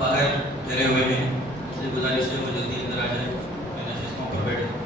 باہر گھرے ہوئے ہیں، سے گزارش ہے وہ جلدی اندر آ جائے، نشستوں پر بیٹھے۔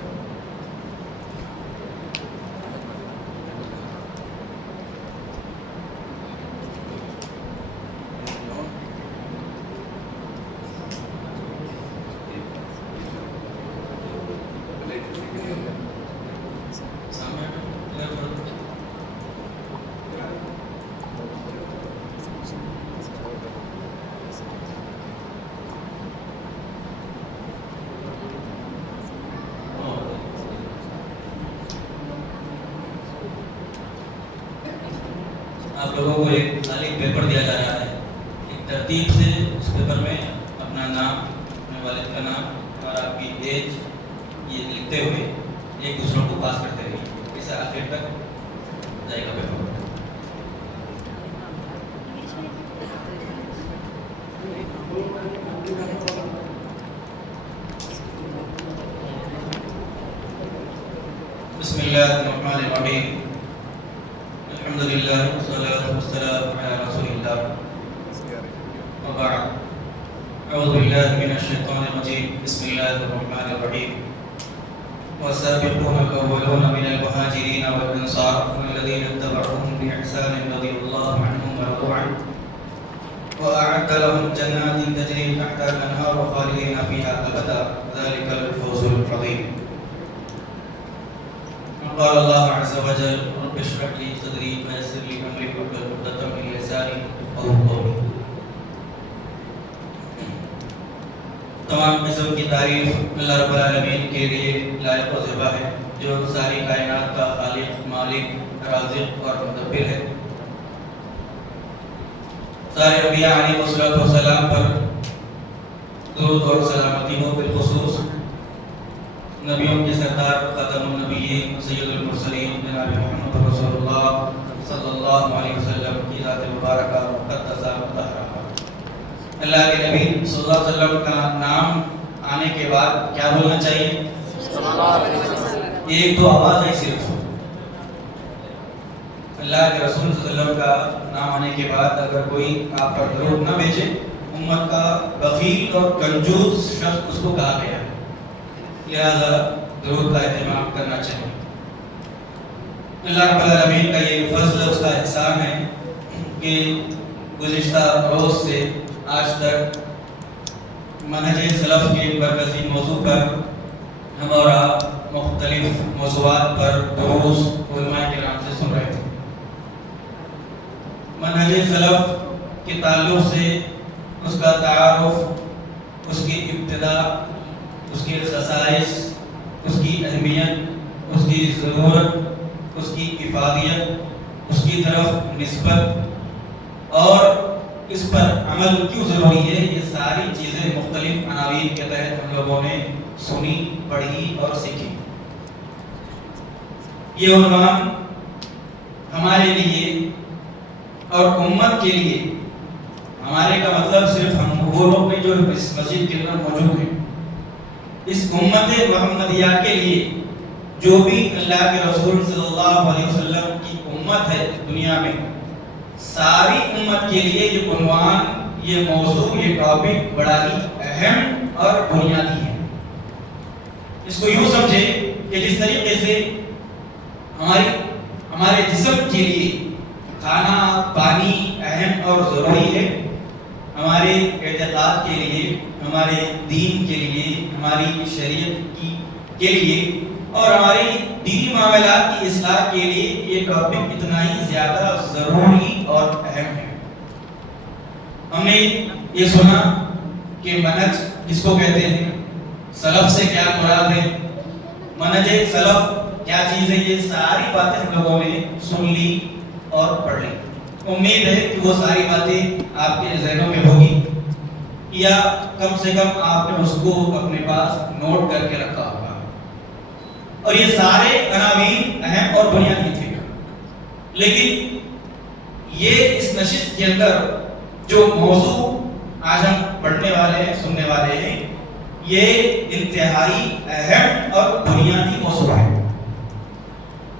آپ لوگوں کو ایک خالی پیپر دیا جا رہا ہے، ایک ترتیب سے اس پیپر میں اپنا نام، اپنے والد کا نام اور آپ کی ایج یہ لکھتے ہوئے ایک دوسروں کو پاس کرتے رہیے، اس سے آخر تک جائے گا پیپر۔ بسم اللہ الرحمن الرحیم، الحمد للہ والصلاة والسلام علی رسول اللہ، وبعد، اعوذ باللہ من الشیطان الرجیم، بسم اللہ الرحمن الرحیم، والسابقون الاولون من المہاجرین والانصار والذین اتبعوهم بإحسان رضی اللہ عنہم ورضوا عنہ وأعد لهم جنات تجري تحتها الأنهار خالدين فيها أبدا ذلك الفوز العظيم. قال الله عز وجل رب اشرح لي صدري ويسر لي أمري واحلل عقدة من لساني يفقهوا قولي. تمام قسم کی تعریف اللہ رب العالمین کے لیے لائق و زیبا ہے، جو ساری کائنات کا خالق، مالک، رازق اور مدبر ہے۔ سارے انبیاء علیہ السلام پر درود اور سلامتی ہو، بالخصوص نبیوں کے سردار خاتم النبیین سید المرسلین جناب محمد رسول اللہ صلی اللہ علیہ وسلم کی ذات مبارکہ مقدسہ مطہرہ۔ اللہ کے نبی صلی اللہ علیہ وسلم کا نام آنے کے بعد کیا بولنا چاہیے؟ صلی اللہ علیہ وسلم۔ ایک دو آواز ہے صرف۔ اللہ کے رسول صلی اللہ علیہ وسلم کا نام آنے کے بعد اگر کوئی آپ پر درود نہ بھیجے، امت کا بخیل اور کنجوس شخص اس کو کہا گیا، لہذا درود کا اہتمام کرنا چاہیے۔ اللہ رب العالمین کا یہ فضل، اس کا احسان ہے کہ گزشتہ روز سے آج تک منہج سلف کے مرکزی موضوع پر ہمارا مختلف موضوعات پر دروس علماء کرام سے سن رہے تھے۔ منہج سلف کے تعلق سے اس کا تعارف، اس کی ابتدا، اس کے خصائص، اس کی اہمیت، اس کی ضرورت، اس کی افادیت، اس کی طرف نسبت اور اس پر عمل کیوں ضروری ہے، یہ ساری چیزیں مختلف عناوین کے تحت ہم لوگوں نے سنی، پڑھی اور سیکھی۔ یہ عنوان ہمارے لیے اور امت کے لیے، ہمارے کا مطلب صرف ہم وہ لوگ نہیں جو اس مسجد کے اندر موجود ہیں، اس امت محمدیہ کے لیے جو بھی اللہ کے رسول صلی اللہ علیہ وسلم کی امت ہے دنیا میں، ساری امت کے لیے یہ عنوان، یہ موضوع، یہ ٹاپک بڑا ہی اہم اور بنیادی ہے۔ اس کو یوں سمجھے کہ جس طریقے سے ہمارے جسم کے لیے کھانا پانی اہم اور ضروری ہے، ہمارے اعتقاد کے لیے، ہمارے دین کے لیے، ہماری شریعت کے لیے اور ہماری دینی معاملات کی اصلاح کے لیے یہ ٹاپک اتنا ہی زیادہ ضروری اور اہم ہے۔ ہم نے یہ سنا کہ منہج کس کو کہتے ہیں، سلف سے کیا مراد ہے، منہج سلف کیا چیز ہے، یہ ساری باتیں ہم لوگوں نے سن لی اور پڑھ لی۔ امید ہے کہ وہ ساری باتیں آپ کے ذہنوں میں ہوگی یا کم سے کم آپ نے اس کو اپنے پاس نوٹ کر کے رکھا ہوگا، اور یہ سارے عناوین اہم اور بنیادی تھے۔ لیکن یہ اس نشست کے اندر جو موضوع آج ہم پڑھنے والے ہیں، سننے والے ہیں، یہ انتہائی اہم اور بنیادی موضوع ہے،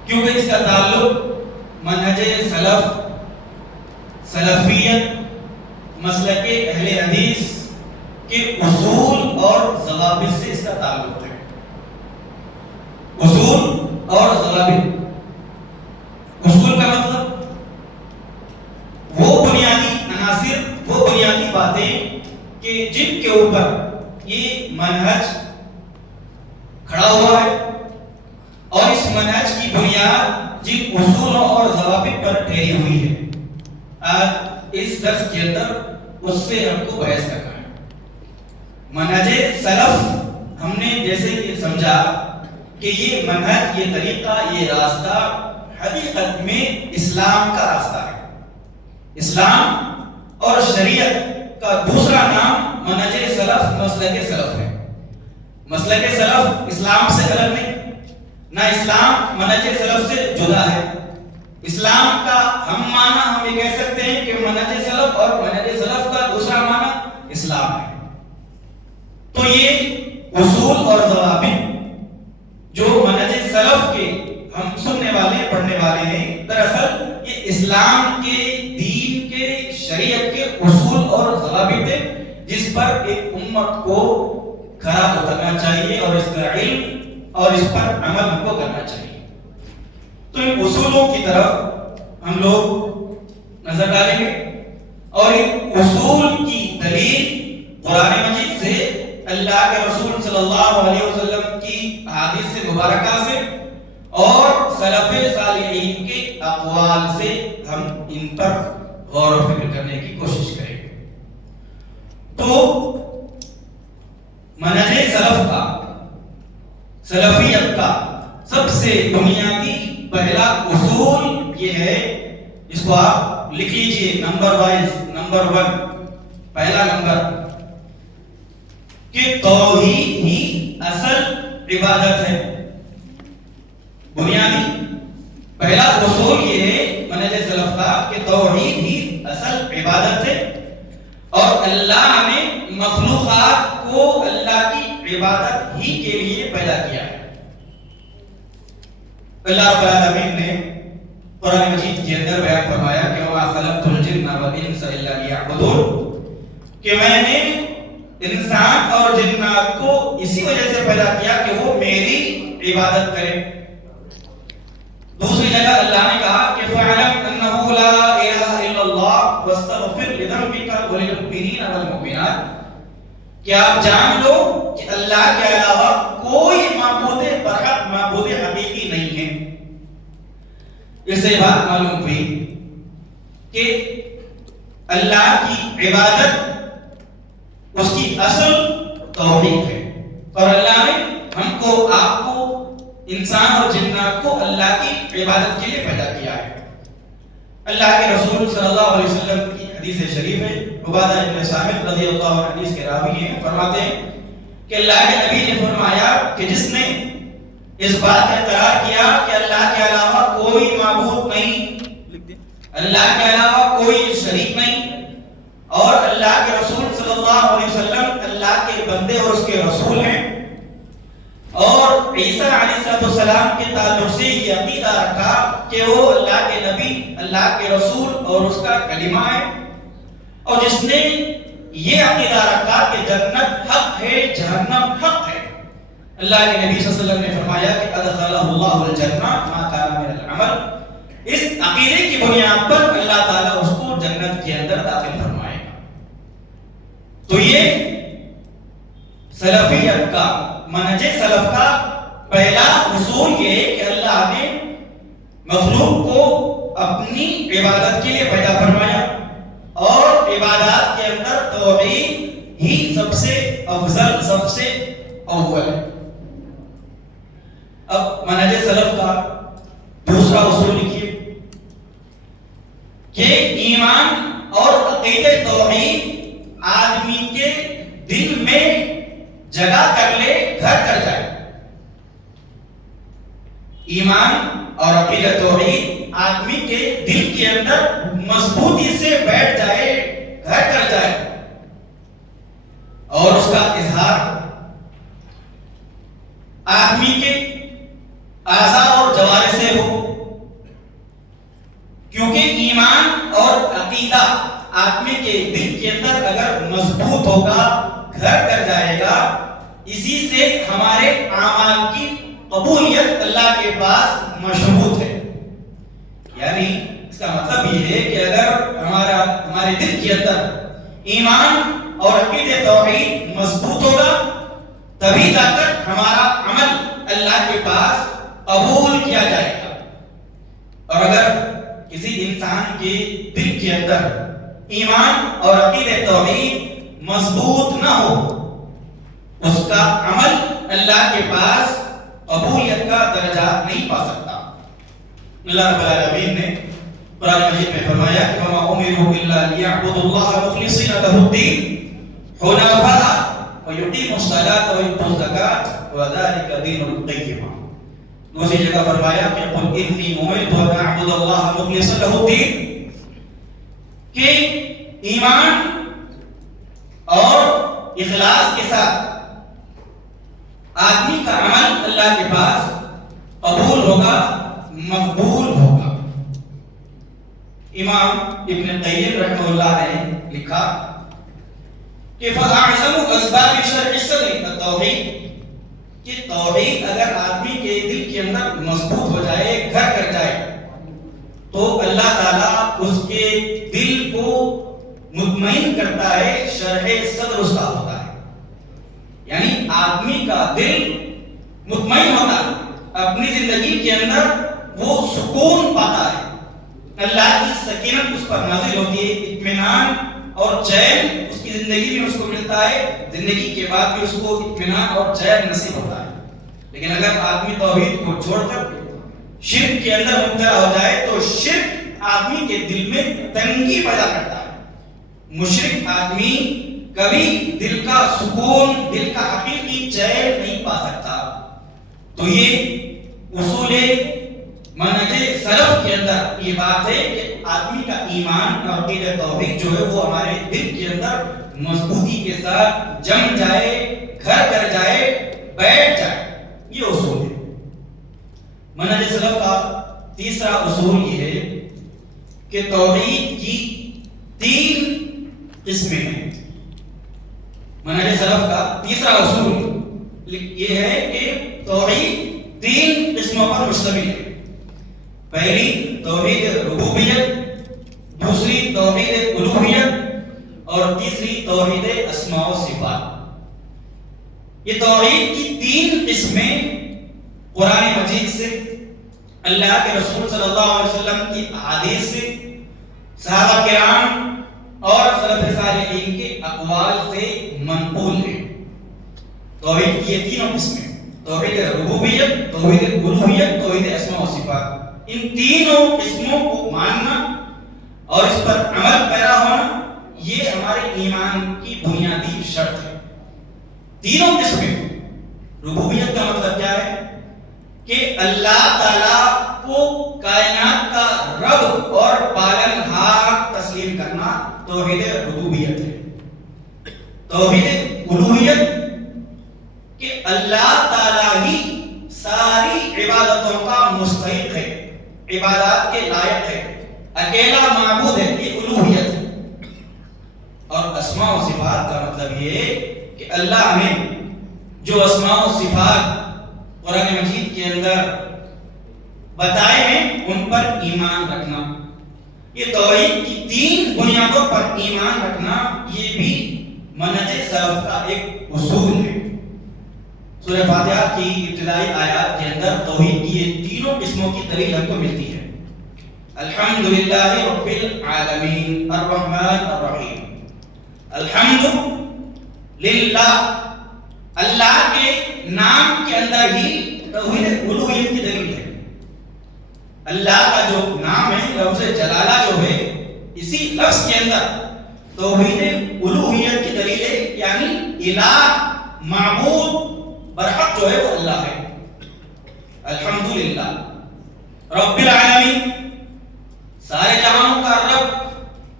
کیونکہ اس کا تعلق منہج سلف، سلفیت، مسلک اہل حدیث کہ اصول اور ضوابط سے اس کا تعلق ہے. اصول اور ضوابط. اصول کا مطلب وہ بنیادی عناصر، وہ بنیادی باتیں کہ جن کے اوپر یہ منہج کھڑا ہوا ہے، اور اس منہج کی بنیاد جن اصولوں اور ضوابط پر ٹھہری ہوئی ہے. آج اس درس کے اندر اس سے ہم کو بحث کرنا ہے. منہج سلف ہم نے جیسے کہ سمجھا کہ یہ منہج، یہ طریقہ، یہ راستہ حقیقت میں اسلام کا راستہ ہے. اسلام اور شریعت کا دوسرا نام منہج سلف، مسلک سلف ہے. مسلک سلف اسلام سے الگ نہیں، نہ اسلام منہج سلف سے جدا ہے. اسلام کا ہم معنی ہم یہ کہہ سکتے ہیں کہ منہج سلف، اور منہج سلف کا دوسرا معنی اسلام ہے. تو یہ اصول اور ضوابط جو منہج سلف کے ہم سننے والے، پڑھنے والے ہیں، دراصل یہ اسلام کے دین کے، شریعت کے اصول اور ضوابط ہیں جس پر ایک امت کو کھرا اترنا چاہیے، اور اس کا علم اور اس پر عمل ہم کو کرنا چاہیے. تو ان اصولوں کی طرف ہم لوگ نظر ڈالیں گے، اور ان اصول کی دلیل قرآن مجید سے، اللہ کے رسول صلی اللہ علیہ وسلم کی احادیث سے مبارکہ سے، اور سلف صالحین کے اقوال سے ہم ان پر غور و فکر کرنے کی کوشش کریں گے. تو منہج سلف کا، سلفیت کا سب سے بنیادی پہلا اصول یہ ہے، اس کو آپ لکھ لیجئے نمبر وائز. نمبر 1، پہلا نمبر کہ توحید ہی اصل عبادت ہے. بنیادی پہلا اصول یہ ہے منہج سلف کا کہ توحید ہی اصل عبادت ہے، اور اللہ نے مخلوقات کو اللہ کی عبادت ہی کے لیے پیدا کیا ہے. اللہ رب العالمین نے قرآن مجید کے اندر بیان فرمایا کہ وَمَا خَلَقْتُ الْجِنَّ وَالْإِنسَ إِلَّا لِيَعْبُدُونِ، کہ میں نے انسان اور جنات کو اسی وجہ سے پیدا کیا کہ وہ میری عبادت کریں. دوسری جگہ اللہ نے کہا کہ فَعْلَمْ أَنَّهُ لَا إِلَهَ إِلَّا اللَّهُ وَاسْتَغْفِرْ لِذَنبِكَ وَلِلْمُؤْمِنِينَ وَالْمُؤْمِنَاتِ، کہ آپ جان لو کہ اللہ کے علاوہ کوئی معبود برحق، معبود حقیقی نہیں ہے. اس سے بات معلوم ہوئی کہ اللہ کی عبادت اس کی اصل توحید ہے، اور اللہ نے ہم کو، آپ کو، انسان اور جنات کو اللہ کی عبادت کے لیے پیدا کیا ہے. اللہ کے رسول صلی اللہ علیہ وسلم کی حدیث شریف ہے، عبادہ بن صامت رضی اللہ عنہ حدیث کے راوی ہیں، فرماتے ہیں کہ اللہ کے نبی نے فرمایا کہ جس نے اس بات کا اقرار کیا کہ اللہ کے علاوہ کوئی معبود نہیں، اللہ کے علاوہ کوئی شریک نہیں، اور اللہ کے رسول صلی اللہ علیہ وسلم اللہ کے بندے اور اس کے رسول ہیں، اور عیسیٰ علیہ السلام کے تعلق سے یہ عقیدہ رکھا کہ وہ اللہ کے نبی، اللہ کے رسول اور اس کا کلمہ ہے، اور جس نے یہ عقیدہ رکھا کہ جنت حق ہے، جہنم حق ہے، اللہ کے نبی صلی اللہ علیہ وسلم نے فرمایا کہ ادخلہ اللہ الجنہ ما کان من العمل، اس عقیدے کی بنیاد پر اللہ تعالیٰ اس کو جنت کے اندر داخل فرمائے گا. تو یہ سلفیت کا، منہج سلف کا پہلا اصول یہ ہے کہ اللہ نے مخلوق کو اپنی عبادت کے لیے پیدا فرمایا، اور عبادات کے اندر توحید ہی سب سے افضل، سب سے اول ہے. اب منہج سلف کا دوسرا اصول لکھیے کہ ایمان اور عقیدہ توحید آدمی کے دل میں جگہ کر لے، گھر کر جائے. ایمان اور عقیدہ توحید آدمی کے دل کے اندر مضبوطی سے بیٹھ جائے، گھر کر جائے، اور اس کا اظہار آدمی کے اعضاء اور جوارح سے ہو. کیونکہ ایمان اور عقیدہ آدمی کے دل کے اندر اگر مضبوط ہوگا، گھر کر جائے گا، اسی سے ہمارے اعمال کی قبولیت اللہ کے پاس مشروط ہے۔ یعنی اس کا مطلب یہ ہے کہ اگر ہمارے دل کے اندر ایمان اور عقیدہ توحید مضبوط ہوگا، تبھی جا کر ہمارا عمل اللہ کے پاس قبول کیا جائے گا۔ اور اگر کسی انسان کے دل کے اندر ایمان اور عقیدہ توحید مضبوط نہ ہو، اس کا عمل اللہ کے پاس قبولیت کا درجہ نہیں پا سکتا۔ اللہ رب العالمین نے قرآن مجید میں فرمایا کہ وَمَا أُمِرُوا إِلَّا لِيَعْبُدُوا اللَّهَ مُخْلِصِينَ لَهُ الدِّينَ حُنَفَاءَ وَيُقِيمُوا الصَّلَاةَ وَيُؤْتُوا الزَّكَاةَ وَذَلِكَ دِينُ الْقَيِّمَةِ۔ دوسری جگہ فرمایا کہ قُلْ إِنِّي أُمِرْتُ أَنْ أَعْبُدَ اللَّهَ مُخْلِصًا لَهُ الدِّينَ، کہ ایمان اور اخلاص کے ساتھ آدمی کا عمل اللہ کے پاس قبول ہوگا، مقبول ہوگا۔ امام ابن قیم رحمہ اللہ نے لکھا کہ فَأَعْظَمُ أَسْبَابِ شَرْعِ الصَّدْرِ التَّوْحِيدُ، کہ توحید اگر آدمی کے دل کے اندر مضبوط ہو جائے، گھر کر جائے، تو اللہ تعالیٰ اس کے دل کو مطمئن کرتا ہے، شرح صدر اس کا ہوتا ہے۔ یعنی آدمی کا دل مطمئن ہوتا ہے، اپنی زندگی کے اندر وہ سکون پاتا ہے، اللہ کی سکینت اس پر نازل ہوتی ہے، اطمینان اور چین اس کی زندگی میں اس کو ملتا ہے، زندگی کے بعد بھی اس کو اطمینان اور چین نصیب ہوتا ہے۔ لیکن اگر آدمی توحید کو چھوڑ کر شرک کے اندر مبتلا ہو جائے تو شرک آدمی کے دل میں تنگی پیدا کرتا ہے۔ مشرک آدمی کبھی دل کا سکون، دل کا حقیقی چین نہیں پا سکتا۔ تو یہ اصول منہج سلف کے اندر یہ بات ہے کہ آدمی کا ایمان اور عقیدہ توحید جو ہے وہ ہمارے دل کے اندر مضبوطی کے ساتھ جم جائے، گھر کر جائے، بیٹھ جائے، یہ اصول ہے۔ منہج سلف کا تیسرا اصول یہ ہے کہ توحید کی 3 قسمیں ہیں۔ منہج سلف کا تیسرا اصول یہ ہے کہ توحید 3 قسموں پر مشتمل ہے۔ پہلی توحید ربوبیت، دوسری توحید الوہیت، اور تیسری توحید اسماء و صفات۔ یہ توحید کی 3 قسمیں قرآن مجید سے، اللہ کے رسول صلی اللہ علیہ وسلم کی احادیث سے، صحابہ کرام اور سلف صالحین کے اقوال سے منقول ہیں۔ توحید کی یہ 3 قسمیں، توحید ربوبیت، توحید الوہیت، توحید اسماء و صفات، ان 3 قسموں کو ماننا اور اس پر عمل پیرا ہونا یہ ہمارے ایمان کی بنیادی شرط ہے۔ 3 قسمیں، ربوبیت کا مطلب کیا ہے کہ اللہ تعالیٰ کو کائنات کا رب اور پالنہار تسلیم کرنا توحید ربوبیت ہے۔ توحید الوہیت کہ اللہ تعالیٰ ہی ساری عبادتوں کا مستحق ہے، عبادات کے لائق ہے، اکیلا معبود ہے، یہ الوہیت ہے۔ اور اسماء و صفات کا مطلب یہ ہے کہ اللہ نے جو اسماء و صفات قرآن مجید کے اندر بتائے ہیں ان پر ایمان رکھنا، یہ توحید کی 3 بنیادوں پر ایمان رکھنا یہ بھی منہج سلف کا ایک اصول ہے۔ سورہ فاتحہ کی ابتدائی آیات کے اندر توحید کی یہ 3 قسموں کی دلیل ہم کو ملتی ہے۔ الحمدللہ رب العالمین الرحمن الرحیم۔ الحمد للہ، اللہ کے نام کے اندر ہی توحید الوہیت کی دلیل ہے۔ اللہ کا جو نام ہے، لفظ جلالہ جو ہے، اسی لفظ کے اندر توحید الوہیت کی دلیل ہے، یعنی الہ، معبود برحق جو ہے وہ اللہ ہے۔ الحمدللہ رب العالمین، سارے جہانوں کا رب،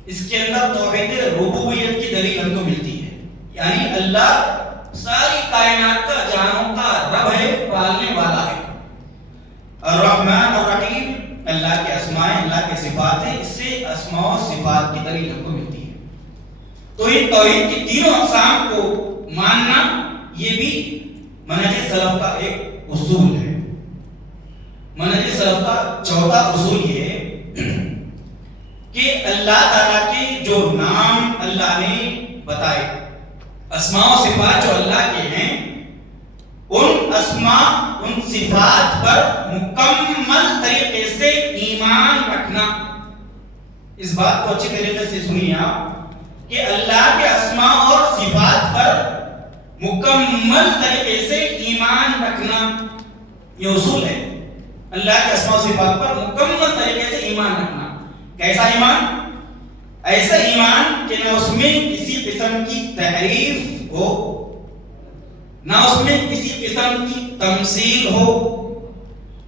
اس کے اندر توحید ربوبیت کی دلیل ہم کو ملتی ہے، یعنی اللہ ساری کائنات کا، جہانوں کا رب ہے، پالنے والا ہے۔ الرحمن الرحیم، اللہ کے اسماء، اللہ کے صفات ہیں، اس سے اسماء و صفات کی دلیل ہم کو ملتی ہے۔ تو ان توحید کی 3 اقسام کو ماننا یہ بھی منہج سلف کا ایک اصول ہے. منہج سلف کا چوتھا اصول یہ ہے کہ اللہ تعالیٰ کے جو نام اللہ نے بتائے، اسماء و صفات جو اللہ کے ہیں، ان اسماء ان صفات پر مکمل طریقے سے ایمان رکھنا. اس بات کو اچھی طریقے سے سنیے آپ کہ اللہ کے اسماء اور صفات پر مکمل طریقے سے ایمان رکھنا یہ اصول ہے. اللہ کے اسماء و صفات پر مکمل طریقے سے ایمان رکھنا. کیسا ایمان؟ ایسا ایمان کہ نہ اس میں کسی قسم کی تحریف ہو، نہ اس میں کسی قسم کی تمثیل ہو،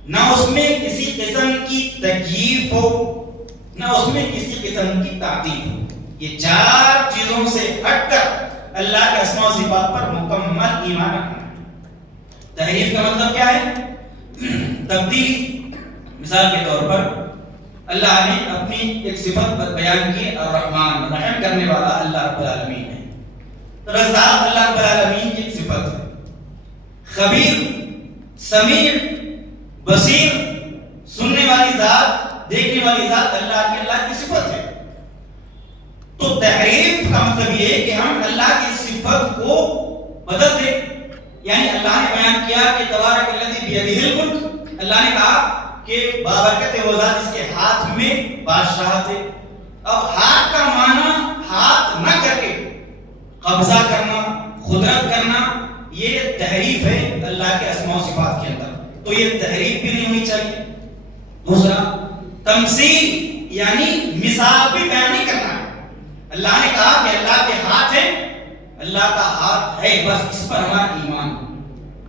نہ اس میں کسی قسم کی تکییف ہو، نہ اس میں کسی قسم کی تعطیل ہو. یہ چار چیزوں سے ہٹ کر اللہ کے اسماء و صفات پر مکمل ایمان رکھنا. تحریف کا مطلب کیا ہے؟ تبدیلی. مثال کے طور پر اللہ نے اپنی ایک صفت بیان کی، الرحمن، رحم کرنے والا اللہ رب العالمین ہے. رزاق اللہ رب العالمین کی صفت ہے. خبیر، سمیع، بصیر، سننے والی ذات، دیکھنے والی ذات اللہ کی صفت ہے. تو تحریف کا مطلب یہ ہے کہ ہم اللہ کی صفت کو بدل دیں. یعنی اللہ نے بیان کیا کہ تبارک الذی بیدہ الملک، اللہ نے کہا کہ بابرکت وہ ذات جس کے ہاتھ میں بادشاہت ہے. اب ہاتھ کا معنی ہاتھ نہ کر کے قبضہ کرنا، قدرت کرنا، یہ تحریف ہے اللہ کے اسماء و صفات کے اندر. تو یہ تحریف بھی نہیں ہونی چاہیے. دوسرا، تمثیل یعنی مثال بھی بیان نہیں کرنا ہے. اللہ نے کہا کہ اللہ کے ہاتھ ہے، اللہ کا ہاتھ ہے، بس اس پر ہمارا ایمان.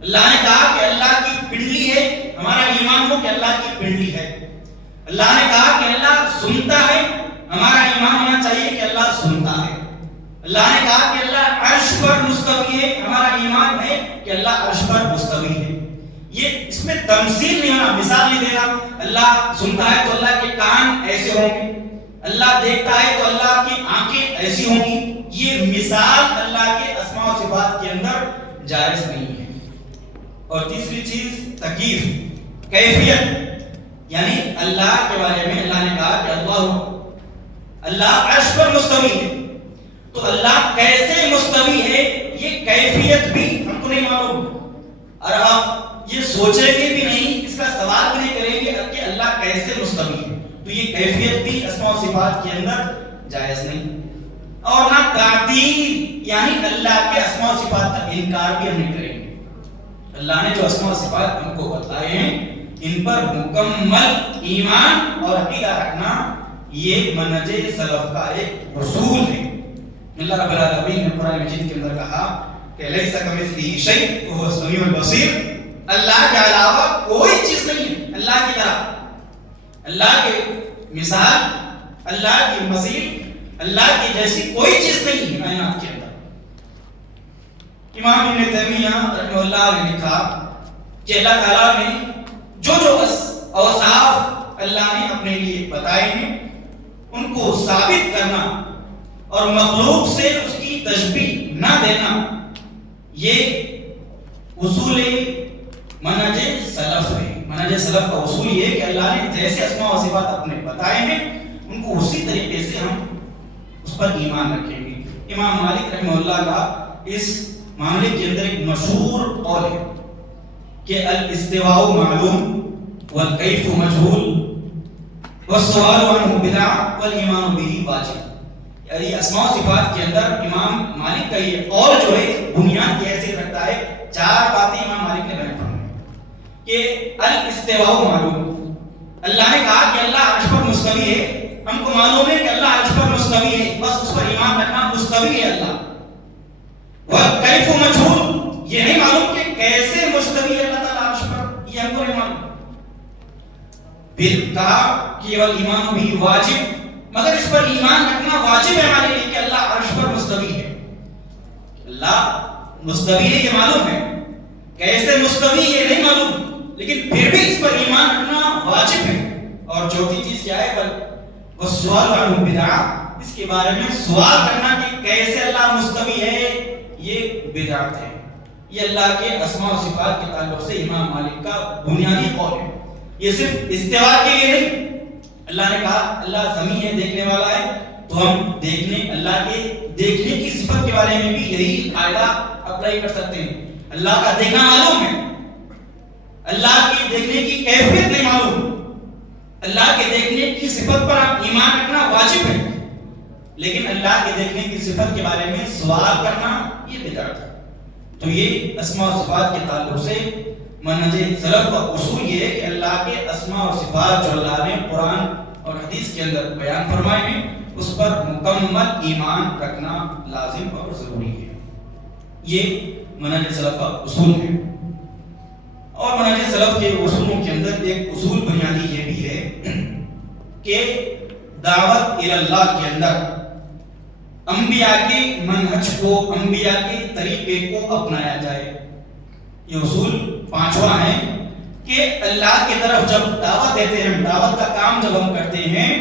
اللہ نے کہا کہ اللہ کی پنڈلی ہے، ہمارا ایمان ہو کہ اللہ کی پنڈلی ہے. اللہ نے کہا کہ اللہ سنتا ہے، ہمارا ایمان ہونا چاہیے کہ اللہ سنتا ہے. اللہ نے کہا کہ اللہ عرش پر مستوی ہے، ہمارا ایمان ہے کہ اللہ عرش پر مستوی ہے. یہ اس میں تمثیل نہیں ہونا، مثال نہیں دینا. اللہ سنتا ہے تو اللہ کے کان ایسے ہوں گے، اللہ دیکھتا ہے تو اللہ کی آنکھیں ایسی ہوں گی. یہ مثال اللہ کے اسماء و صفات کے اندر جائز نہیں ہے. اور تیسری چیز تکییف، کیفیت. یعنی اللہ کے بارے میں اللہ نے کہا کہ اللہ عرش پر مستوی ہے. تو اللہ کیسے مستوی ہے یہ کیفیت بھی ہم کو نہیں معلوم، اور آپ یہ سوچیں گے بھی نہیں، اس کا سوال بھی نہیں کریں گے کہ اللہ کیسے مستوی ہے. تو یہ کیفیت بھی اسماء و صفات کے اندر جائز نہیں. اور نہ تعطیل یعنی اللہ کے اسماء و صفات کا انکار بھی ہم نہیں کریں گے. اللہ نے جو اسماء و صفات ہم کو بتائے ہیں ان پر مکمل ایمان اور عقیدہ رکھنا یہ منہج سلف کا ایک اصول ہے. اللہ رب العالمین نے قرآن مجید کے اندر کہا کہ لیس کمثلہ شیء وهو السمیع البصیر. اللہ کے علاوہ کوئی چیز نہیں ہے اللہ کی طرح. اللہ کے مثال، اللہ کی مثیل، اللہ کی جیسی کوئی چیز نہیں ہے کائنات کے اندر. امام ابن تیمیہ رحمہ اللہ نے لکھا کہ اللہ تعالیٰ نے جو اوصاف اللہ نے اپنے لیے بتائے ہیں ان کو ثابت کرنا اور مخلوق سے اس کی تشبیہ نہ دینا، یہ اصول منہج سلف ہے. منہج سلف کا اصول یہ ہے کہ اللہ نے جیسے اسماء و صفات اپنے بتائے ہیں ان کو اسی طریقے سے ہم اس پر ایمان رکھیں گے. امام مالک رحمہ اللہ کا اس معاملے کے اندر ایک مشہور قول ہے کہ الاستواء معلوم والکیف مجہول والسؤال عنہ بدعہ والایمان بہ واجب. یعنی اسماء و صفات کے اندر امام مالک کا یہ قول جو ہے بنیاد کی حیثیت رکھتا ہے. چار باتیں امام مالک نے بیان فرمائی کہ الاستواء معلوم، اللہ نے کہا کہ اللہ عرش پر مستوی ہے، ہم کو معلوم ہے کہ اللہ عرش پر مستوی ہے، بس اس پر ایمان رکھنا، مستوی ہے اللہ. والکیف مجہول، یہ نہیں معلوم کہ کیسے مستوی ہے اللہ تعالیٰ عرش پر، یہ ہم کو نہیں معلوم. پھر کہا کہ والایمان بہ واجب، مگر اس پر ایمان رکھنا واجب ہے ہمارے لیے کہ اللہ عرش پر مستوی ہے. اللہ مستوی ہے یہ معلوم ہے، کیسے مستوی یہ نہیں معلوم، لیکن پھر بھی اس پر ایمان رکھنا واجب ہے. اور چوتھی چیز کیا ہے؟ والسؤال عنہ بدعہ، اس کے بارے میں سوال کرنا کہ کیسے اللہ مستوی ہے یہ بدعت بدعت ہے. یہ اللہ کے اسماء و صفات کے تعلق سے امام مالک کا بنیادی قول ہے. یہ صرف استوا کے لیے نہیں. اللہ نے کہا اللہ سمیع ہے, دیکھنے والا ہے, تو ہم اللہ کے دیکھنے کی صفت کے بارے میں بھی یہی قاعدہ اپلائی کر سکتے ہیں. اللہ کا دیکھنا معلوم ہے, اللہ کے دیکھنے کی کیفیت نہیں معلوم, اللہ کے دیکھنے کی صفت پر ایمان رکھنا واجب ہے, لیکن اللہ کے دیکھنے کی صفت کے بارے میں سوال کرنا یہ بدعت ہے. تو یہ اسماء و صفات کے تعلق سے منہج سلف کا اصول یہ ہے کہ اللہ کے اسماء و صفات جو اللہ نے قرآن اور حدیث کے اندر بیان فرمائے ہیں اس پر مکمل ایمان رکھنا لازم اور ضروری ہے. یہ منہج سلف کا اصول ہے. اور منہج سلف کے اصولوں کے اندر ایک اصول بنیادی یہ بھی ہے کہ دعوت اللہ کے اندر انبیاء کے منہج کو, انبیاء کے طریقے کو اپنایا جائے. یہ اصول پانچواں ہے کہ اللہ کی طرف جب دعوت دیتے ہیں, دعوت کا کام جب ہم کرتے ہیں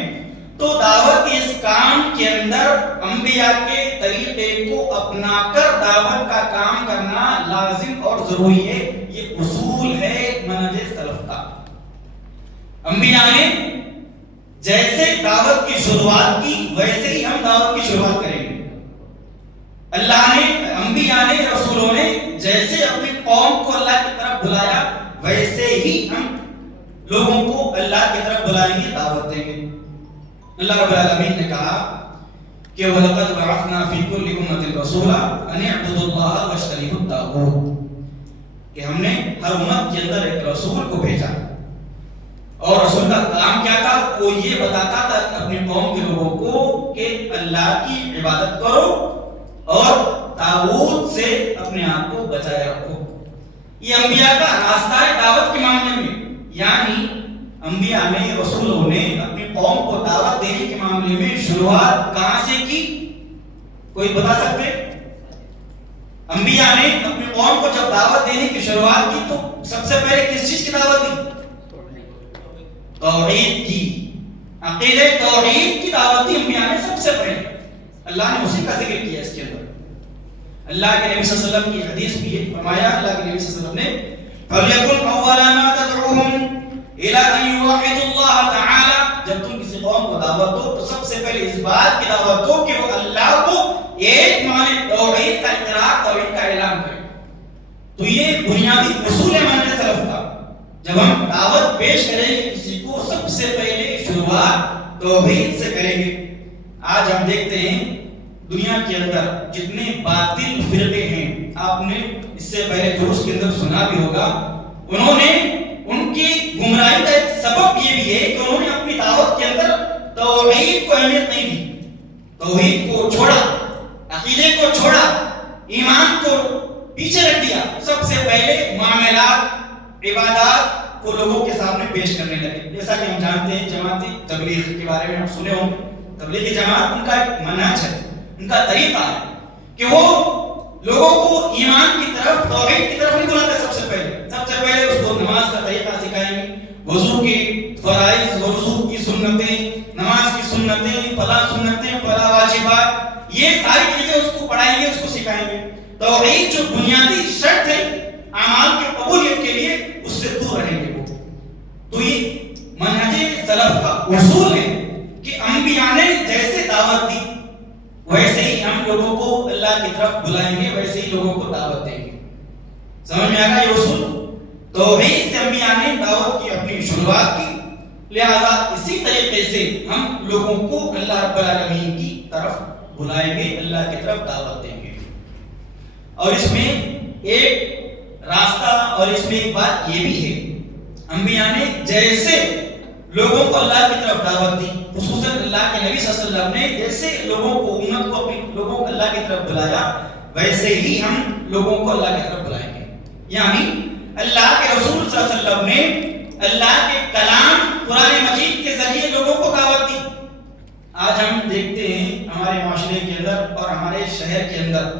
تو دعوت اس کام کے اندر انبیاء کے طریقے کو اپنا کر دعوت کا کام کرنا لازم اور ضروری ہے. یہ اصول ہے منہج سلف کا. انبیاء نے جیسے دعوت کی شروعات کی ویسے ہی ہم دعوت کی شروعات کریں گے. اللہ نے, انبیاء نے, رسولوں نے جیسے اپنی قوم کو اللہ کی طرف بلایا ویسے ہی ہم لوگوں کو اللہ کی طرف بلائیں گے, دعوت دیں گے. اللہ رب العالمین نے کہا کہ وَلَقَدْ بَعَثْنَا فِي كُلِّ أُمَّةٍ رَسُولًا أَنِ اعْبُدُوا اللَّهَ وَاجْتَنِبُوا الطَّاغُوتَ, کہ ہم نے ہر امت کے اندر ایک رسول کو بھیجا اور رسول کا کام کیا تھا, وہ یہ بتاتا تھا اپنی قوم کے لوگوں کو کہ اللہ کی عبادت کرو اور طاغوت سے اپنے آپ کو بچائے رکھو. یہ انبیاء کا راستہ ہے دعوت کے معاملے میں. یعنی انبیاء نے, رسولوں نے اپنی قوم کو دعوت دینے کے معاملے میں شروعات کہاں سے کی؟ کوئی بتا سکتے؟ انبیاء نے اپنی قوم کو جب دعوت دینے کی شروعات کی تو سب سے پہلے کس چیز کی دعوت دی؟ توحید کی, عقیدہ توحید کی دعوت دی انبیاء نے سب سے پہلے. اللہ نے اسی کا ذکر کیا اس کے اندر. اللہ کے نبی صلی اللہ علیہ وسلم کی حدیث بھی ہے, فرمایا اللہ کے نبی صلی اللہ علیہ وسلم نے فَلْيَكُنْ أَوَّلَ مَا تَدْعُوهُمْ إِلَىٰ أَن يُوَحِّدُوا اللَّهَ تَعَالَىٰ, جب تم کسی قوم کو دعوت دو تو سب سے پہلے اس بات کی دعوت دو کہ وہ اللہ کو ایک مانے توحید کا اقرار, توحید کا اعلان کرے. تو یہ بنیادی اصول ہے منہج سلف کا. جب ہم دعوت پیش کریں گے کسی کو سب سے پہلے شروعات توحید سے کریں گے. آج ہم دیکھتے ہیں دنیا کے اندر جتنے باطل فرقے ہیں, آپ نے اس سے پہلے دروس کے اندر سنا بھی ہوگا, انہوں نے ان کی گمراہی کا ایک سبب یہ بھی ہے کہ انہوں نے اپنی دعوت کے اندر توحید کو اہمیت نہیں دی. توحید کو چھوڑا, عقیدے کو چھوڑا, ایمان کو پیچھے رکھ دیا. سب سے پہلے معاملات, عبادات کو لوگوں کے سامنے پیش کرنے لگے. جیسا کہ ہم جانتے ہیں جماعت تبلیغ کے بارے میں آپ سنے ہوں گے. تبلیغی جماعت ان کا ایک منہج ہے, ان کا طریقہ ہے کہ وہ لوگوں کو ایمان کی طرف, توحید کی طرف نہیں بلاتے. سب سے پہلے اس کو نماز کا طریقہ سکھائیں گے, وضو کی فرائض, وضو کی سنتیں, نماز کی سنتیں, فلاں سنتیں, فلاں واجبات, یہ ساری چیزیں اس کو پڑھائیں گے, اس کو سکھائیں گے. توحید جو بنیادی شرط ہے اعمال کی قبولیت کے لیے, اس سے دور رہیں گے وہ. تو یہ منہج سلف کا اصول ہے کہ انبیاء نے جیسے دعوت دی ویسے ہی ہم لوگوں کو اللہ کی طرف بلائیں گے, ویسے ہی لوگوں کو دعوت دیں گے. سمجھ میں آگا یہ اصول؟ توحید سے انبیاء نے دعوت کی اپنی شروعات کی, لہذا اسی طریقے سے ہم لوگوں کو اللہ رب العالمین کی طرف بلائیں گے, اللہ کی طرف دعوت دیں گے. اور اس میں ایک راستہ اور اس میں ایک بات یہ بھی ہے, انبیاء نے جیسے لوگوں کو اللہ کی طرف دعوت دی, خصوصاً اللہ کے نبی صلی اللہ علیہ وسلم نے جیسے لوگوں کو, امت کو, اپنی لوگوں کو اللہ کی طرف بلایا ویسے ہی ہم لوگوں کو اللہ کی طرف بلائیں گے. یعنی اللہ کے رسول صلی اللہ علیہ وسلم نے اللہ کے کلام قرآن مجید کے ذریعے لوگوں کو دعوت دی. آج ہم دیکھتے ہیں ہمارے معاشرے کے اندر اور ہمارے شہر کے اندر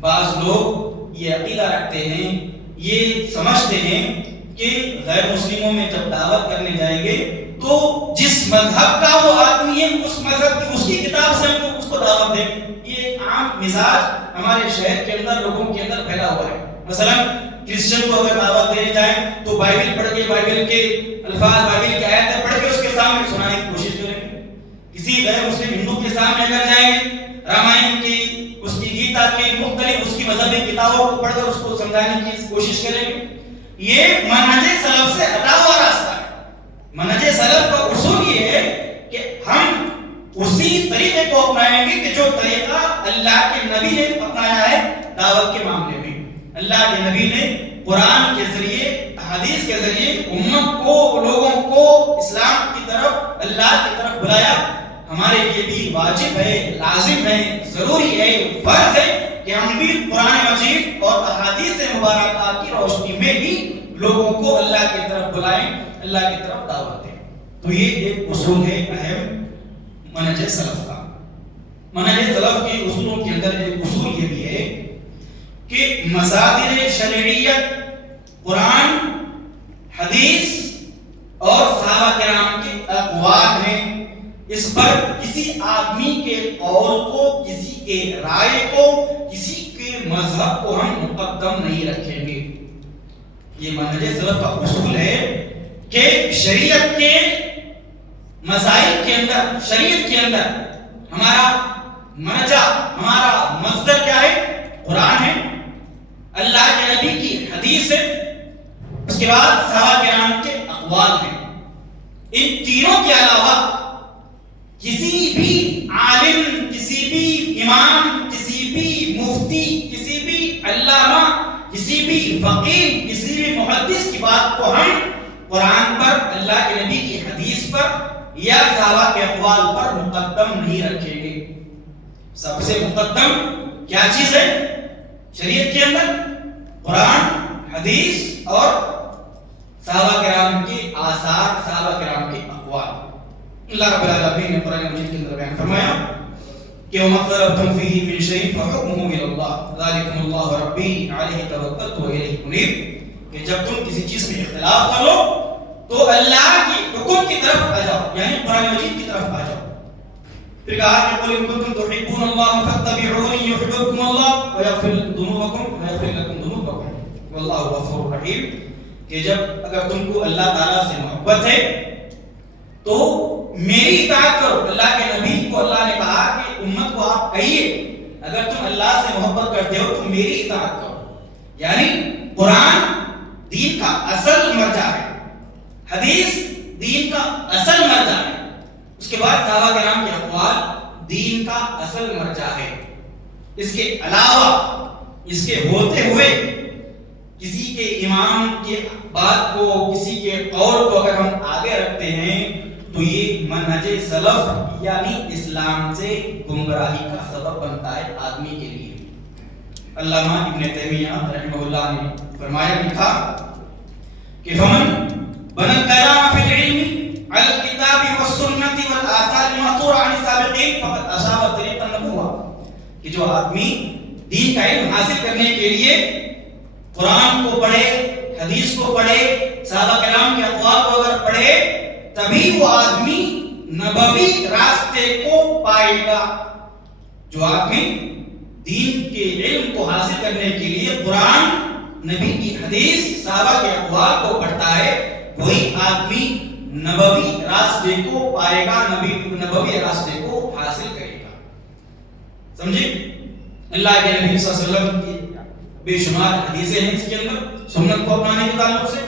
بعض لوگ یہ عقیدہ رکھتے ہیں, یہ سمجھتے ہیں کہ غیر مسلموں میں جب دعوت کرنے جائیں گے تو جس مذہب کا وہ آدمی ہے اس مذہب کی, اس کی کتاب سے ہم اس کو دعوت دیں. یہ عام مزاج ہمارے شہر کے اندر لوگوں کے اندر پھیلا ہوا ہے. مثلا کرسچن کو اگر دعوت دینے جائیں تو بائبل پڑھ کے بائبل کے الفاظ بائبل کی آیتیں پڑھ کے اس کے سامنے سنانے کی کوشش کریں گے. کسی غیر مسلم ہندو کے سامنے اگر جائیں گے رامائن کی اس کی گیتا کی مختلف اس کی مذہبی کتابوں کو پڑھ کر اس کو سمجھانے کی کوشش کریں گے. یہ منہج سلف سے ہٹا ہوا راستہ ہے. منہج سلف کا اصول یہ ہے کہ ہم اسی طریقے کو اپنائیں گے کہ جو طریقہ اللہ کے نبی نے اپنایا ہے دعوت کے معاملے میں. اللہ کے نبی نے قرآن کے ذریعے حدیث کے ذریعے امت کو لوگوں کو اسلام کی طرف اللہ کی طرف بلایا. ہمارے لیے بھی واجب ہے, لازم ہے, ضروری ہے, فرض ہے کہ ہم بھی قرآن مجید اور احادیث مبارکہ کی روشنی میں ہی لوگوں کو اللہ کی طرف بلائیں, اللہ کی طرف دعوت دیں. تو یہ ایک اصول ہے اہم منہج سلف کا. منہج سلف کے اصولوں کے اندر ایک اصول یہ بھی ہے کہ مصادر شرعیت قرآن, حدیث اور صحابہ کرام کے اقوال ہیں. اس پر کسی آدمی کے قول کو, کسی کے رائے کو, کسی کے مذہب کو ہم مقدم نہیں رکھیں گے. یہ منہج سلف کا اصول ہے کہ شریعت کے مسائل کے اندر, شریعت کے اندر ہمارا مرجع, ہمارا مصدر کیا ہے؟ قرآن ہے, اللہ کے نبی کی حدیث ہے, اس کے بعد صحابہ کرام کے اقوال ہیں. ان تینوں کے علاوہ کسی بھی عالم, کسی بھی امام, کسی بھی مفتی, کسی بھی علامہ, کسی بھی فقیہ, کسی بھی محدث کی بات کو ہم قرآن پر, اللہ کے نبی کی حدیث پر یا صحابہ کے اقوال پر مقدم نہیں رکھیں گے. سب سے مقدم کیا چیز ہے شریعت کے اندر؟ قرآن, حدیث اور صحابہ کرام کے آثار, صحابہ کرام کے اقوال. اللہ رب العالمین نے قرآن مجید کے اندر بیان فرمایا کہ وَمَا اخْتَلَفْتُمْ فِيهِ مِنْ شَيْءٍ فَحُكْمُهُ إِلَى اللَّهِ ذَلِكُمُ اللَّهُ رَبِّي عَلَيْهِ تَوَكَّلْتُ وَإِلَيْهِ أُنِيبُ. کہ جب تم کسی چیز میں اختلاف کرو تو اللہ کے حکم کی طرف آ جاؤ, یعنی قرآن مجید کی طرف آ جاؤ. پھر کہا کہ قُلْ إِن كُنتُمْ تُحِبُّونَ اللَّهَ فَاتَّبِعُونِي يُحْبِبْكُمُ اللَّهُ وَيَغْفِرْ ذُنُوبَكُمْ وَيَغْفِرْ لَكُمْ ذُنُوبَكُمْ وَاللَّهُ غَفُورٌ رَحِيمٌ. کہ جب اگر تم کو اللہ تعالیٰ سے محبت ہے تو میری اطاعت کرو. اللہ کے نبی کو اللہ نے کہا کہ امت کو آپ کہیے اگر تم اللہ سے محبت کرتے ہو تو میری اطاعت کرو. یعنی قرآن دین کا اصل مرجع ہے, حدیث دین کا اصل مرجع ہے, اس کے بعد صحابہ کرام کے اقوال دین کا اصل مرجع ہے. اس کے علاوہ, اس کے ہوتے ہوئے کسی کے امام کی بات کو, کسی کے قول کو اگر ہم آگے رکھتے ہیں تو یہ منہج سلف یعنی اسلام سے گمراہی کا سبب بنتا ہے آدمی کے لیے. علامہ ابن تیمیہ رحمہ اللہ نے فرمایا, لکھا کہ فمن بنى الكلام في العلم على الكتاب والسنة والآثار المأثورة عن السابقين فقد أصاب طريق النبوة. کہ جو آدمی دین کا علم حاصل کرنے کے لیے قرآن کو پڑھے, حدیث کو پڑھے, صحابہ کرام کے اقوال کو اگر پڑھے تبھی وہ آدمی نبوی راستے کو پائے گا. جو آدمی دین کے علم کو حاصل کرنے کے لیے قرآن, نبی کی حدیث, صحابہ کے اقوال کو پڑھتا ہے وہی آدمی نبوی راستے کو پائے گا, نبوی راستے کو حاصل کرے گا. سمجھے؟ اللہ کے نبی صلی اللہ علیہ وسلم کی بے شمار حدیثیں ہیں اس کے اندر سنت کو اپنانے کے تعلق سے.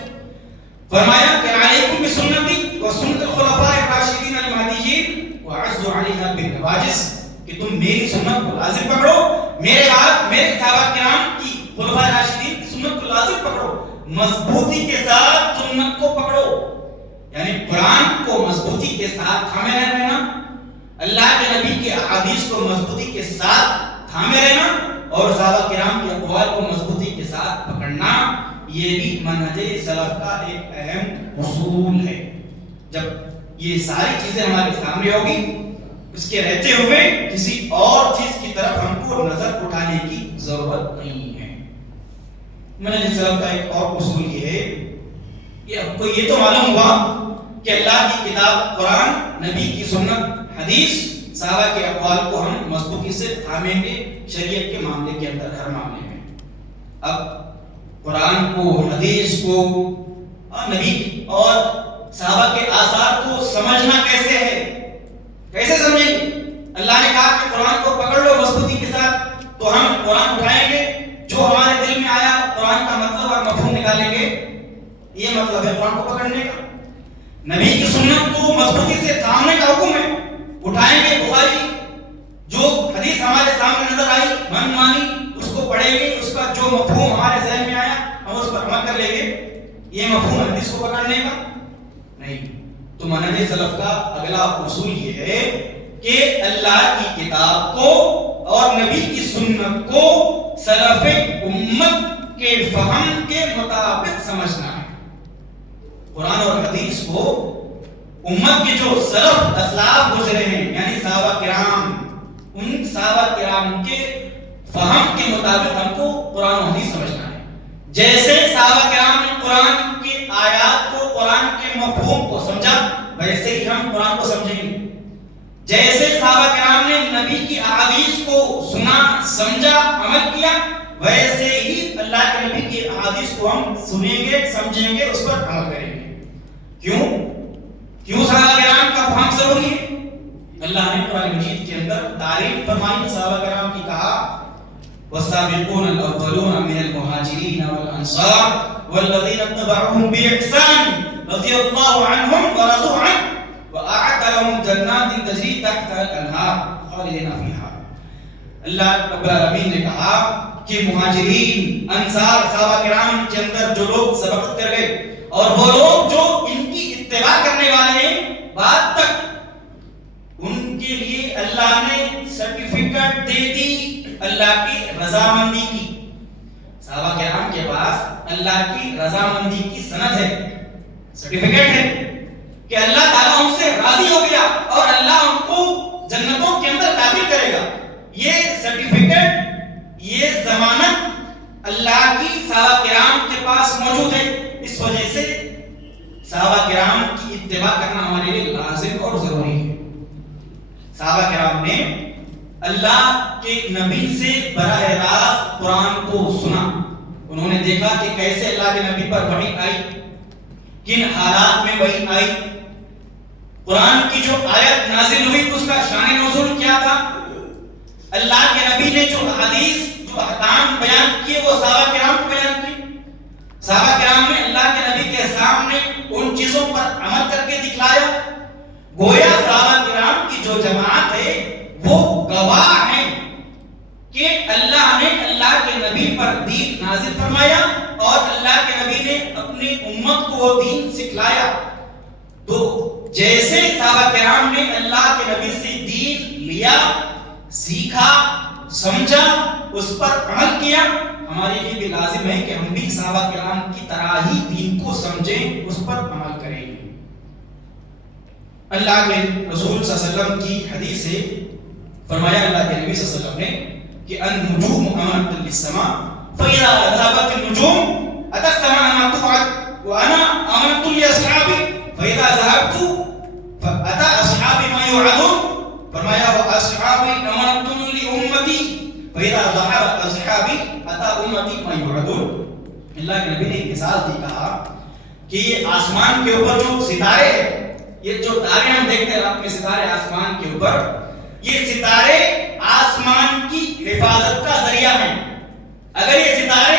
فرمایا کہ علیکم بسنتی وسنت الخلفاء الراشدین المہدیین وعضوا علیہا بالنواجذ. کہ تم میری سنت کو لازم پکڑو, میرے بعد میرے صحابہ کرام کی خلفاء راشدین کی سنت کو لازم پکڑو, مضبوطی کے ساتھ سنت کو پکڑو. یعنی قرآن کو مضبوطی کے ساتھ تھامے رہنا, اللہ کے نبی کے احادیث کو مضبوطی کے ساتھ تھامے رہنا اور صحابہ کرام کے اقوال کو مضبوطی کے ساتھ پکڑنا, یہ بھی منہج سلف کا ایک اہم اصول ہے. جب یہ ساری چیزیں ہمارے سامنے ہوگی, اس کے رہتے ہوئے کسی اور چیز کی طرف ہم کو نظر اٹھانے کی ضرورت نہیں ہے. منہج سلف کا ایک اور اصول یہ ہے, یہ آپ کو یہ تو معلوم ہوا کہ اللہ کی کتاب قرآن, نبی کی سنت, حدیث, صحابہ کے اقوال کو ہم مضبوطی سے تھامیں گے شریعت کے معاملے کے اندر، ہر معاملے میں۔ اب قرآن کو، حدیث کو، نبی اور صحابہ کے آثار کو سمجھنا کیسے ہے، کیسے سمجھیں گے؟ اللہ نے کہا کہ قرآن کو پکڑ لو مضبوطی کے ساتھ، تو ہم قرآن اٹھائیں گے، جو ہمارے دل میں آیا قرآن کا مطلب اور مفہوم نکالیں گے، یہ مطلب ہے قرآن کو پکڑنے کا۔ نبی کی سنت کو مضبوطی سے تھامنے کا حکم ہے، اٹھائیں گے بخاری، جو حدیث ہمارے سامنے نظر آئی من مانی اس کو پڑھیں گے، اس کا جو مفہوم ہمارے ذہن میں آیا ہم اس پر عمل کر لیں گے، یہ مفہوم حدیث کو پکڑنے کا نہیں۔ تو منہج سلف کا اگلا اصول یہ ہے کہ اللہ کی کتاب کو اور نبی کی سنت کو سلف امت کے فہم کے مطابق سمجھنا ہے۔ قرآن اور حدیث کو امت کے جو سلف اسلاف گزرے ہیں یعنی صحابہ کرام، ان صحابہ کرام کے فہم کے مطابق ہم کو قرآن و حدیث سمجھنا ہے۔ جیسے صحابہ کرام نے قرآن کی آیات کو، قرآن کے مفہوم کو سمجھا، ویسے ہی ہم قرآن کو سمجھیں گے۔ جیسے صحابہ کرام نے نبی کی احادیث کو سنا، سمجھا، عمل کیا، ویسے ہی اللہ کے نبی کی احادیث کو ہم سنیں گے، سمجھیں گے، اس پر عمل کریں گے۔ کیوں صحابہ کرام کا فہم ضروری ہے؟ اللہ نے قرآن مجید کے اندر تعریف فرمائی صحابہ کرام کی، کہا والسابقون الاولون من المهاجرين والانصار والذين اتبعوهم باحسان رضي الله عنهم ورضوا عنه واعد لهم جنات تجري تحتها الانهار خالدين فيها۔ اللہ رب العالمین نے کہا کہ مہاجرین، انصار، صحابہ کرام کے اندر جو لوگ سبقت کر گئے اور وہ لوگ جو ان کی اتباع کرنے والے ہیں بعد تک، ان کے لیے اللہ نے سرٹیفکیٹ دے دی اللہ کی رضامندی کی۔ صحابہ کرام کے پاس اللہ کی رضامندی کی سند ہے، سرٹیفکیٹ ہے کہ اللہ تعالیٰ ان سے راضی ہو گیا اور اللہ ان کو جنتوں کے اندر داخل کرے گا۔ یہ سرٹیفکیٹ، یہ ضمانت اللہ کی صحابہ کرام کے پاس موجود ہے۔ اس وجہ سے صحابہ کرام کی اتباع کرنا ہمارے لیے لازم اور ضروری ہے۔ صحابہ کرام نے اللہ کے نبی سے براہ راست قرآن کو سنا، انہوں نے دیکھا کہ کیسے اللہ کے نبی پر وحی آئی، کن حالات میں وحی آئی، قرآن کی جو آیت نازل ہوئی اس کا شان نزول کیا تھا، اللہ کے نبی نے جو حدیث، جو احکام بیان کیے وہ صحابہ کرام کو بیان کیے۔ صحابہ کرام نے اللہ کے نبی کے سامنے ان چیزوں پر عمل کر کے دکھلایا۔ گویا صحابہ کرام کی جو جماعت ہے وہ گواہ ہیں کہ اللہ نے اللہ کے نبی پر دین نازل فرمایا اور اللہ کے نبی نے اپنی امت کو وہ دین سکھلایا۔ تو جیسے صحابہ کرام نے اللہ کے نبی سے دین لیا، سیکھا، سمجھا، اس پر عمل کیا، ہمارے لیے بھی لازم ہے کہ ہم بھی صحابہ کرام کی طرح ہی دین کو سمجھیں، اس پر عمل کریں۔ اللہ کے رسول صلی اللہ علیہ وسلم کی حدیث سے فرمایا اللہ کے نبی صلی اللہ علیہ وسلم نے کہ النجوم امانۃ للسماء فاذا ذهبت النجوم اتى السماء ما توعد وانا امانۃ لاصحابي فاذا ذهبت فاتى اصحابي ما يوعدون، فرمایا واصحابي امانۃ لامتی فاذا ذهب اصحابي اتى امتی ما يوعدون۔ اللہ کے نبی نے ایک مثال دی، کہا کہ یہ آسمان کے اوپر جو ستارے ہیں، یہ جو تارے ہم دیکھتے ہیں رات میں، ستارے آسمان کے اوپر، یہ ستارے آسمان کی حفاظت کا ذریعہ ہیں۔ اگر یہ ستارے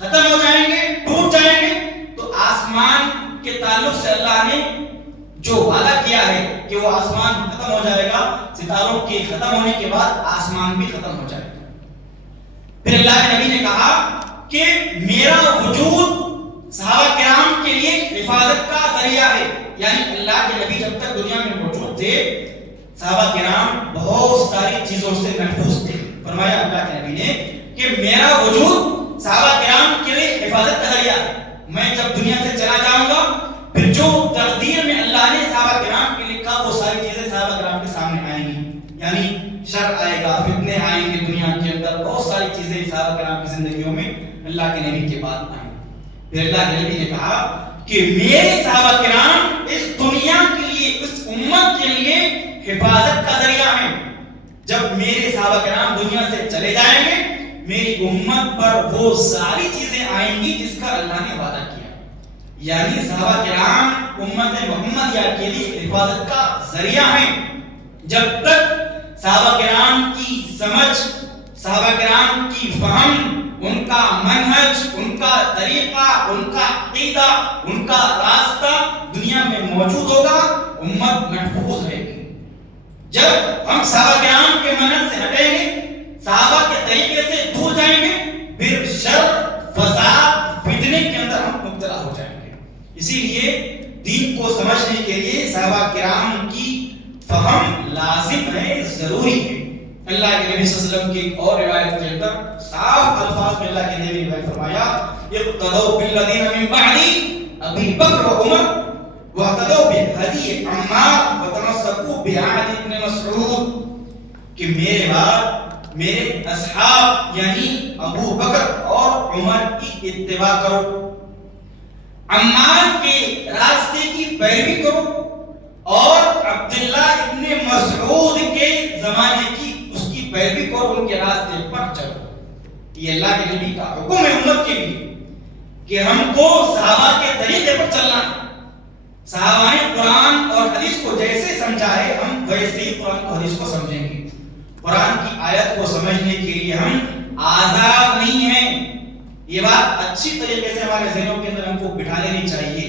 ختم ہو جائیں گے، ٹوٹ جائیں گے، تو آسمان کے تعلق سے اللہ نے جو وعدہ کیا ہے کہ وہ آسمان ختم ہو جائے گا، ستاروں کے ختم ہونے کے بعد آسمان بھی ختم ہو جائے گا۔ پھر اللہ کے نبی نے کہا کہ میرا وجود صحابہ کرام کے لیے حفاظت کا ذریعہ ہے، یعنی اللہ کے نبی جب تک دنیا میں موجود تھے صحابہ کرام بہت ساری چیزوں سے محفوظ تھے۔ فرمایا اللہ کے نبی نے کہ میرا وجود صحابہ کرام کے لیے حفاظت کا ذریعہ ہے، میں جب دنیا سے چلا جاؤں گا پھر جو تقدیر میں اللہ نے صحابہ کرام کے لکھا وہ ساری چیزیں صحابہ کرام کے سامنے آئیں گی، یعنی شر آئے گا، فتنے آئیں گے دنیا کے اندر، بہت ساری چیزیں صحابہ کرام کی زندگیوں میں اللہ کے نبی کے بعد آئیں۔ پھر اللہ کے نبی نے کہا کہ میرے صحابہ کرام اس دنیا کے لیے، اس امت کے لیے حفاظت کا ذریعہ جب میرے صحابہ کرام دنیا سے چلے جائیں گے میری امت پر وہ ساری چیزیں آئیں گی جس کا اللہ نے وعدہ کیا. یعنی صحابہ کرام امت محمدیہ کے لیے حفاظت کا ذریعہ ہیں. جب تک صحابہ کرام کی سمجھ، صحابہ کرام کی فہم، ان کا منہج، ان کا طریقہ، ان کا عقیدہ، ان کا راستہ دنیا میں موجود ہوگا امت محفوظ رہے گی. جب ہم صحابہ کرام کے منہج سے ہٹیں گے، صحابہ کے طریقے سے دور جائیں گے، پھر شر، فساد، فتنے کے اندر ہم مبتلا ہو جائیں گے. اسی لیے دین کو سمجھنے کے لیے صحابہ کرام کی فہم لازم ہے، ضروری ہے. اللہ کے نبی صلی اللہ علیہ وسلم کی اور روایت کے اندر صاف الفاظ میں اللہ کے نبی نے فرمایا اقتدوا بالذین من بعدی ابی بکر و عمر واقتدوا بہدی عمار وتمسکوا بعہد ابن مسعود، کہ میرے بعد میرے اصحاب یعنی ابو بکر اور عمر کی اتباع کرو، عمار کے راستے کی پیروی کرو، اور عبداللہ ابن مسعود کے زمانے کی اس کی پیروی کرو، ان کے راستے پر چلو. یہ اللہ کے نبی کا حکم ہے امت کے لیے کہ ہم کو صحابہ کے طریقے پر چلنا ہے. صحابہ نے قرآن اور حدیث کو جیسے سمجھا ہے ہم ویسے ہی قرآن اور حدیث کو سمجھیں گے. قرآن کی آیت کو سمجھنے کے لیے ہم آزاد نہیں ہیں. یہ بات اچھی طریقے سے ہمارے ذہنوں کے اندر ہم کو بٹھا لینی چاہیے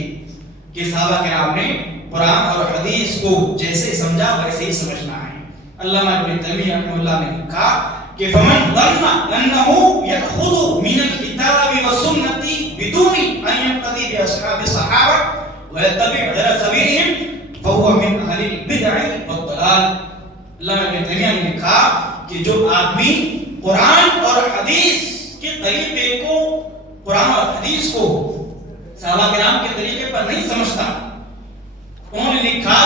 کہ صحابہ کرام نے قرآن اور حدیث کو جیسے سمجھا ویسے ہی سمجھنا ہے. علامہ ابن تیمیہ رحمہ اللہ نے کہا کہ فمن ظن انه ياخذ من الكتاب والسنه بدون ان يقتدي باصحاب الصحابه ويتبع غير سبيلهم فهو من اهل البدع والضلال. علامہ ابن تیمیہ نے کہا کہ جو آدمی قرآن اور حدیث کے طریقے کو، قرآن اور حدیث کو صحابہ کرام کے طریقے پر نہیں سمجھتا، انہوں نے لکھا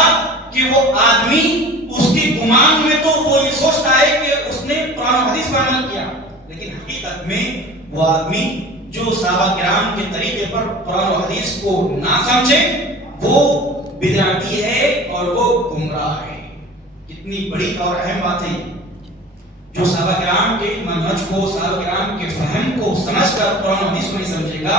کہ وہ آدمی اس کی گمان میں تو وہ یہ سوچتا ہے کہ اس نے قرآن و حدیث پر عمل کیا، لیکن حقیقت میں وہ آدمی جو صحابہ کرام کے طریقے پر قرآن و حدیث کو نہ سمجھے وہ بدعتی ہے اور وہ گمراہ ہے. کتنی بڑی اور اہم بات ہے. جو صحابہ کرام کے منہج کو، صحابہ کرام کے فہم کو سمجھ کر قرآن و حدیث کو نہیں سمجھے گا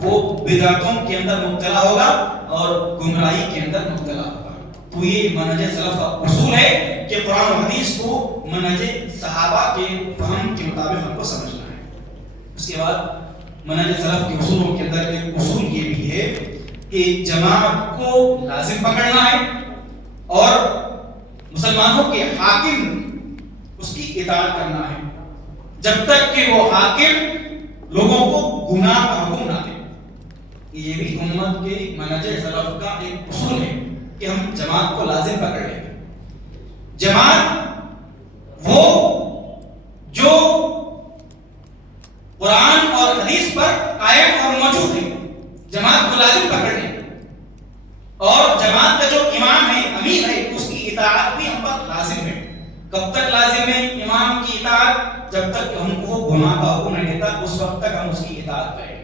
وہ بدعتوں کے اندر مبتلا ہوگا اور گمراہی کے اندر مبتلا ہوگا. تو یہ منہج سلف کا اصول ہے کہ قرآن و حدیث کو منہج صحابہ کے فہم کے مطابق ہم کو سمجھنا ہے. اس کے بعد منہج سلف کے اصولوں کے اندر ایک اصول یہ بھی ہے کہ جماعت کو لازم پکڑنا ہے اور مسلمانوں کے حاکم اس کی اطاعت کرنا ہے جب تک کہ وہ حاکم لوگوں کو گناہ کا حکم نہ دے. یہ بھی امت کے منہج سلف کا ایک اصول ہے کہ ہم جماعت کو لازم پکڑ لیں. جماعت وہ جو قرآن اور حدیث پر قائم اور موجود ہے، جماعت کو لازم پکڑ لیں. اور جماعت کا جو امام ہے، امیر ہے، اس کی اطاعت بھی ہم پر لازم ہے. کب تک لازم ہے امام کی اطاعت؟ جب تک کہ ہم کو وہ گناہ کا حکم نہیں دیتا اس وقت تک ہم اس کی اطاعت کریں گے.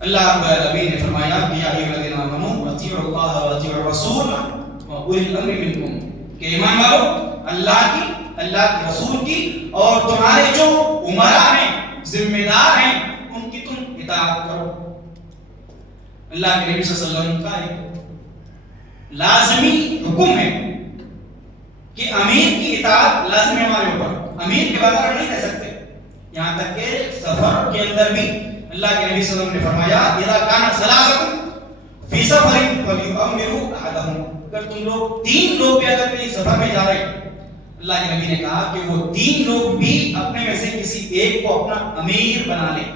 اللہ رب العالمین نے فرمایا کہ یا ایھا الذین آمنوا اطیعوا اللہ واطیعوا الرسول واولی الامر منکم، کہ ایمان والو اللہ کی، اللہ کے رسول کی اور تمہارے جو امراء ہیں، ذمہ دار ہیں، ان کی تم اطاعت کرو. اللہ کے نبی صلی اللہ علیہ وسلم کا ایک لازمی حکم ہے کہ امیر کی اطاعت لازم ہے ہمارے اوپر. امیر کے بغیر نہیں رہ سکتے. یہاں تک کہ سفر کے اندر بھی اللہ کے نبی صلی اللہ علیہ وسلم نے فرمایا اذا کان ثلاثۃ فی سفر فلیؤمروا احدهم، اگر تم لوگ 3 لوگ بھی اگر کہیں سفر میں جا رہے ہیں، اللہ کے نبی نے کہا کہ وہ 3 لوگ بھی اپنے میں سے کسی ایک کو اپنا امیر بنا لیں.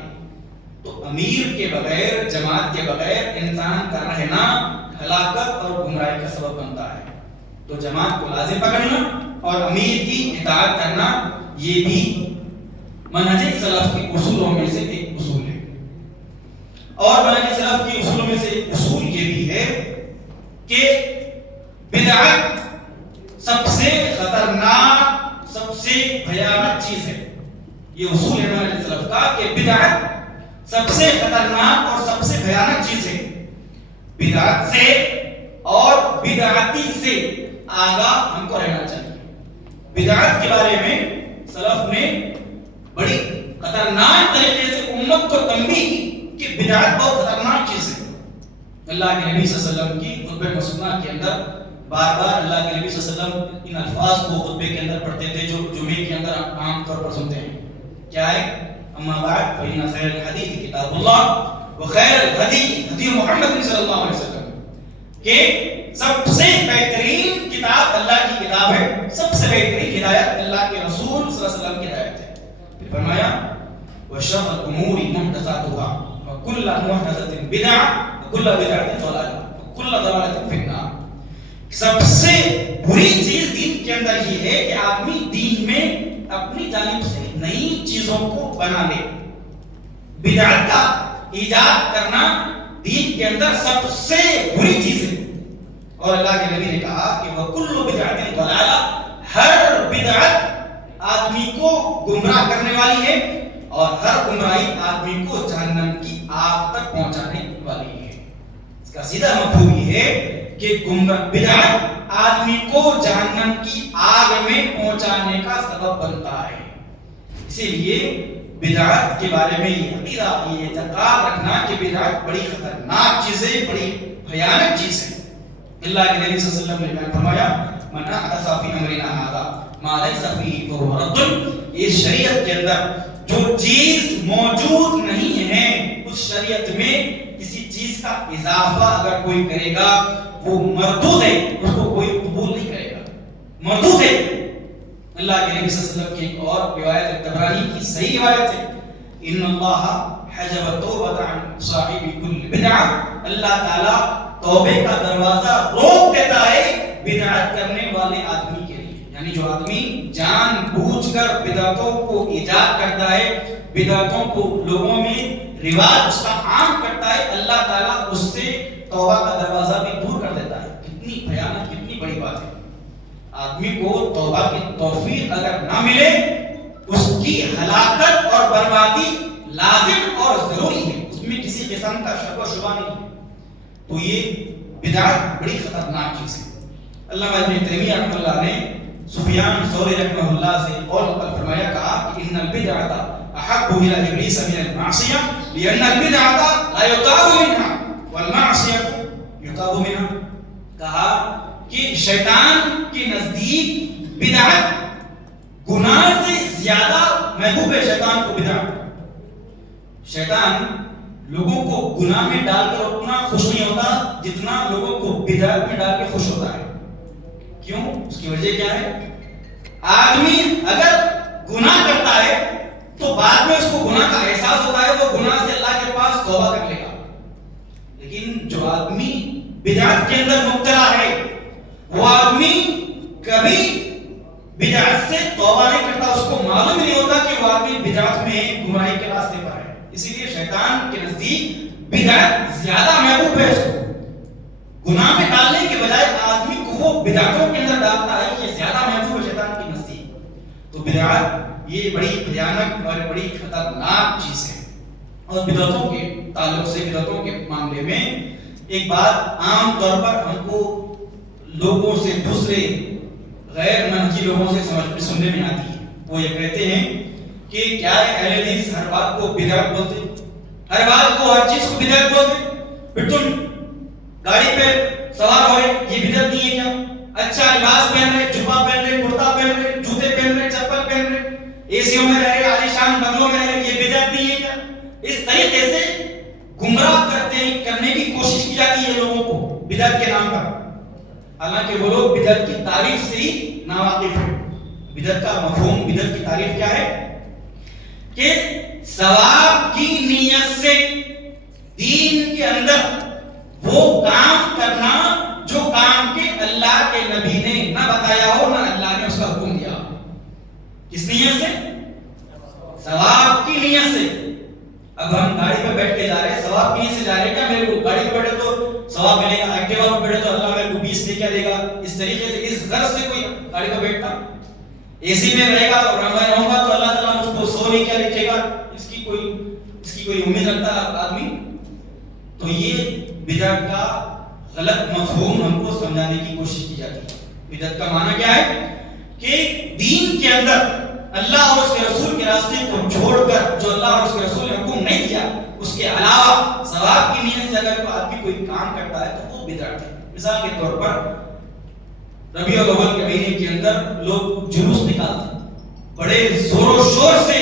تو امیر کے بغیر، جماعت کے بغیر انسان کا رہنا ہلاکت اور گمراہی کا سبب بنتا ہے. تو جماعت کو لازم پکڑنا اور امیر کی اطاعت کرنا یہ بھی منہج سلف کے اصولوں میں سے ایک اصول ہے. اور منہج سلف کے اصولوں میں سے ایک اصول یہ بھی ہے کہ بدعت سب سے خطرناک، سب سے بھیانک چیز ہے. یہ اصول ہے منہج سلف کا کہ بدعت سب سے خطرناک اور سب سے بھیانک چیز ہے. بدعت سے اور بدعتی سے آگاہ ہم کو رہنا چاہیے. بدعت کے بارے میں سلف نے بڑی خطرناک طریقے سے امت کو تنبیہ کی کہ بدعت بہت خطرناک چیز ہے. اللہ کے نبی صلی اللہ علیہ وسلم کی خطبہ مسنہ کے اندر بار بار اللہ کے نبی صلی اللہ علیہ وسلم ان الفاظ کو خطبے کے اندر پڑھتے تھے جو جمعے کے اندر عام طور پر سنتے ہیں. کیا ہے؟ اما بعد فإن خير الحديث كتاب الله وخير الهدي هدي محمد صلی اللہ علیہ وسلم. کہ سب سے بہترین کتاب اللہ کی کتاب ہے, سب سے بہترین ہدایت اللہ کے رسول صلی اللہ علیہ وسلم کی ہدایت ہے. پھر فرمایا وشر الامور محدثاتها وكل محدثة بدعة وكل بدعة ضلالة وكل ضلالة في النار. سب سے بری چیز دین کے اندر یہ ہے کہ آدمی دین میں اپنی جانب سے نئی چیزوں کو بنا لے. بدعت کا ایجاد کرنا دین کے اندر سب سے بری چیز ہے. اور اللہ کے نبی نے کہا کہ وَكُلُّ بِدْعَةٍ ضَلَالَةٍ, ہر بدعت آدمی کو گمراہ کرنے والی ہے اور ہر گمراہی آدمی کو جہنم کی آگ تک پہنچانے والی ہے. اس کا سیدھا مفہوم یہ ہے کہ بدعت آدمی کو جہنم کی آگ میں پہنچانے کا سبب بنتا ہے. اسی لیے بدعت کے بارے میں یہ عقیدہ, یہ اعتقاد رکھنا کہ بدعت بڑی خطرناک چیز ہے, بڑی بھیانک چیز ہے. اللہ کے نبی صلی اللہ علیہ وسلم نے بیان فرمایا من احدث فی امرنا ھذا ما لیس فیہ فہو رد. اس شریعت کے اندر جو چیز موجود نہیں ہے اس شریعت میں کسی چیز کا اضافہ اگر کوئی کرے گا وہ مردود ہے, اس کو کوئی قبول نہیں کرے گا, مردود ہے. اللہ کے نبی صلی اللہ علیہ وسلم کی ایک اور روایت طبرانی کی صحیح روایت ہے ان اللہ حجب التوبۃ عن صاحب کل بدعہ, اللہ تعالی توبے کا دروازہ روک دیتا ہے بدعت کرنے والے آدمی کے لیے. یعنی جو آدمی جان بوجھ کر بدعتوں کو ایجاد کرتا ہے, بدعتوں کو لوگوں میں رواج اس کا عام کرتا ہے, اللہ تعالیٰ اس سے توبہ کا دروازہ بھی دور کر دیتا ہے. کتنی بھیانک, کتنی بڑی بات ہے. آدمی کو توبہ کی توفیق اگر نہ ملے اس کی ہلاکت اور بربادی لازم اور ضروری ہے, اس میں کسی قسم کا شک و شبہ نہیں. تو یہ بدعت بڑی خطرناک چیز ہے. علامہ ابن تیمیہ رحمۃ اللہ نے سفیان ثوری رحمہ اللہ سے قول نقل فرمایا, کہا کہ ان البدعۃ احب الى ابلیس من المعصیہ لان البدعۃ لا یتاب منها والمعصیہ یتاب منها. کہا کہ شیطان کے نزدیک بدعت گناہ سے زیادہ محبوب ہے. شیطان کو بدعت, شیطان لوگوں کو گناہ میں ڈال کر اتنا خوش نہیں ہوتا جتنا لوگوں کو بدعت میں ڈال کے خوش ہوتا ہے. کیوں؟ اس کی وجہ کیا ہے؟ آدمی اگر گناہ کرتا ہے تو بعد میں اس کو گناہ کا احساس ہوتا ہے, وہ گناہ سے اللہ کے پاس توبہ کر لے گا. لیکن جو آدمی بدعت کے اندر مبتلا ہے وہ آدمی کبھی بدعت سے توبہ نہیں کرتا, اس کو معلوم نہیں ہوتا کہ وہ آدمی بدعت میں گمراہی کے راستے پر ہے. اسی لیے شیطان کے نزدیک بدعت زیادہ محبوب ہے. اس کو گناہ میں ڈالنے کے بجائے آدمی کو وہ بدعتوں کے اندر ڈالتا ہے, یہ زیادہ محبوب ہے شیطان کے نزدیک. تو بدعت یہ بڑی بھیانک اور بڑی خطرناک چیز ہے. اور بدعتوں کے تعلق سے, بدعتوں کے معاملے میں ایک بات عام طور پر ہم کو لوگوں سے, دوسرے غیر منہجی لوگوں سے سننے میں آتی ہے. وہ یہ کہتے ہیں کہ کیا اہل حدیث ہر بات کو بدعت بولتے, ہر بات کو, ہر چیز کو بدعت بولتے. پھر تم گاڑی پہ سوار ہو رہے, یہ بدعت نہیں ہے کیا؟ اچھا لباس پہن رہے, جبہ پہن رہے, کرتا پہن رہے, جوتے پہن رہے, چپل پہن رہے, ایسیوں میں رہ رہے, عالیشان بنگلوں میں رہ رہے, یہ بدعت نہیں ہے کیا؟ اس طریقے سے گمراہ کرنے کی کوشش کی جاتی ہے لوگوں کو بدعت کے نام پر. حالانکہ وہ لوگ بدعت کی تعریف سے ہی ناواقف ہیں. بدعت کا مفہوم, بدعت کی تعریف کیا ہے کہ ثواب کی نیت سے دین کے اندر وہ کام کرنا جو کام کے اللہ کے نبی نے نہ بتایا ہو, نہ اللہ نے اس کا حکم دیا. کس نیت سے؟ ثواب کی نیت سے. اب ہم گاڑی پہ بیٹھ کے جا رہے ہیں, ثواب کی نیت سے جا رہے ہیں. کیا میرے کو گاڑی پہ بیٹھے تو ثواب ملے گا, ایکٹیوا پہ بیٹھے تو اللہ میرے کو 20 دے دے گا, اس طریقے سے اس غرض سے کوئی گاڑی پہ بیٹھتا. اے سی میں رہے گا اور میں رہوں گا تو اللہ تعالیٰ مجھ کو سو نہیں کیا لکھے گا, اس کی کوئی امید رکھتا آدمی. تو یہ بدعت کا غلط مفہوم ہم کو سمجھانے کی کوشش کی جاتی ہے. بدعت کا معنی کیا ہے کہ دین کے اندر اللہ اور اس کے رسول کے راستے کو چھوڑ کر جو اللہ اور اس کے رسول نے حکم نہیں دیا اس کے علاوہ ثواب کی نیت سے اگر آدمی کوئی کام کرتا ہے تو وہ بدعت ہے. مثال کے طور پر ربیع الاول کے مہینے کے اندر لوگ جلوس نکالتے ہیں, بڑے زور و شور سے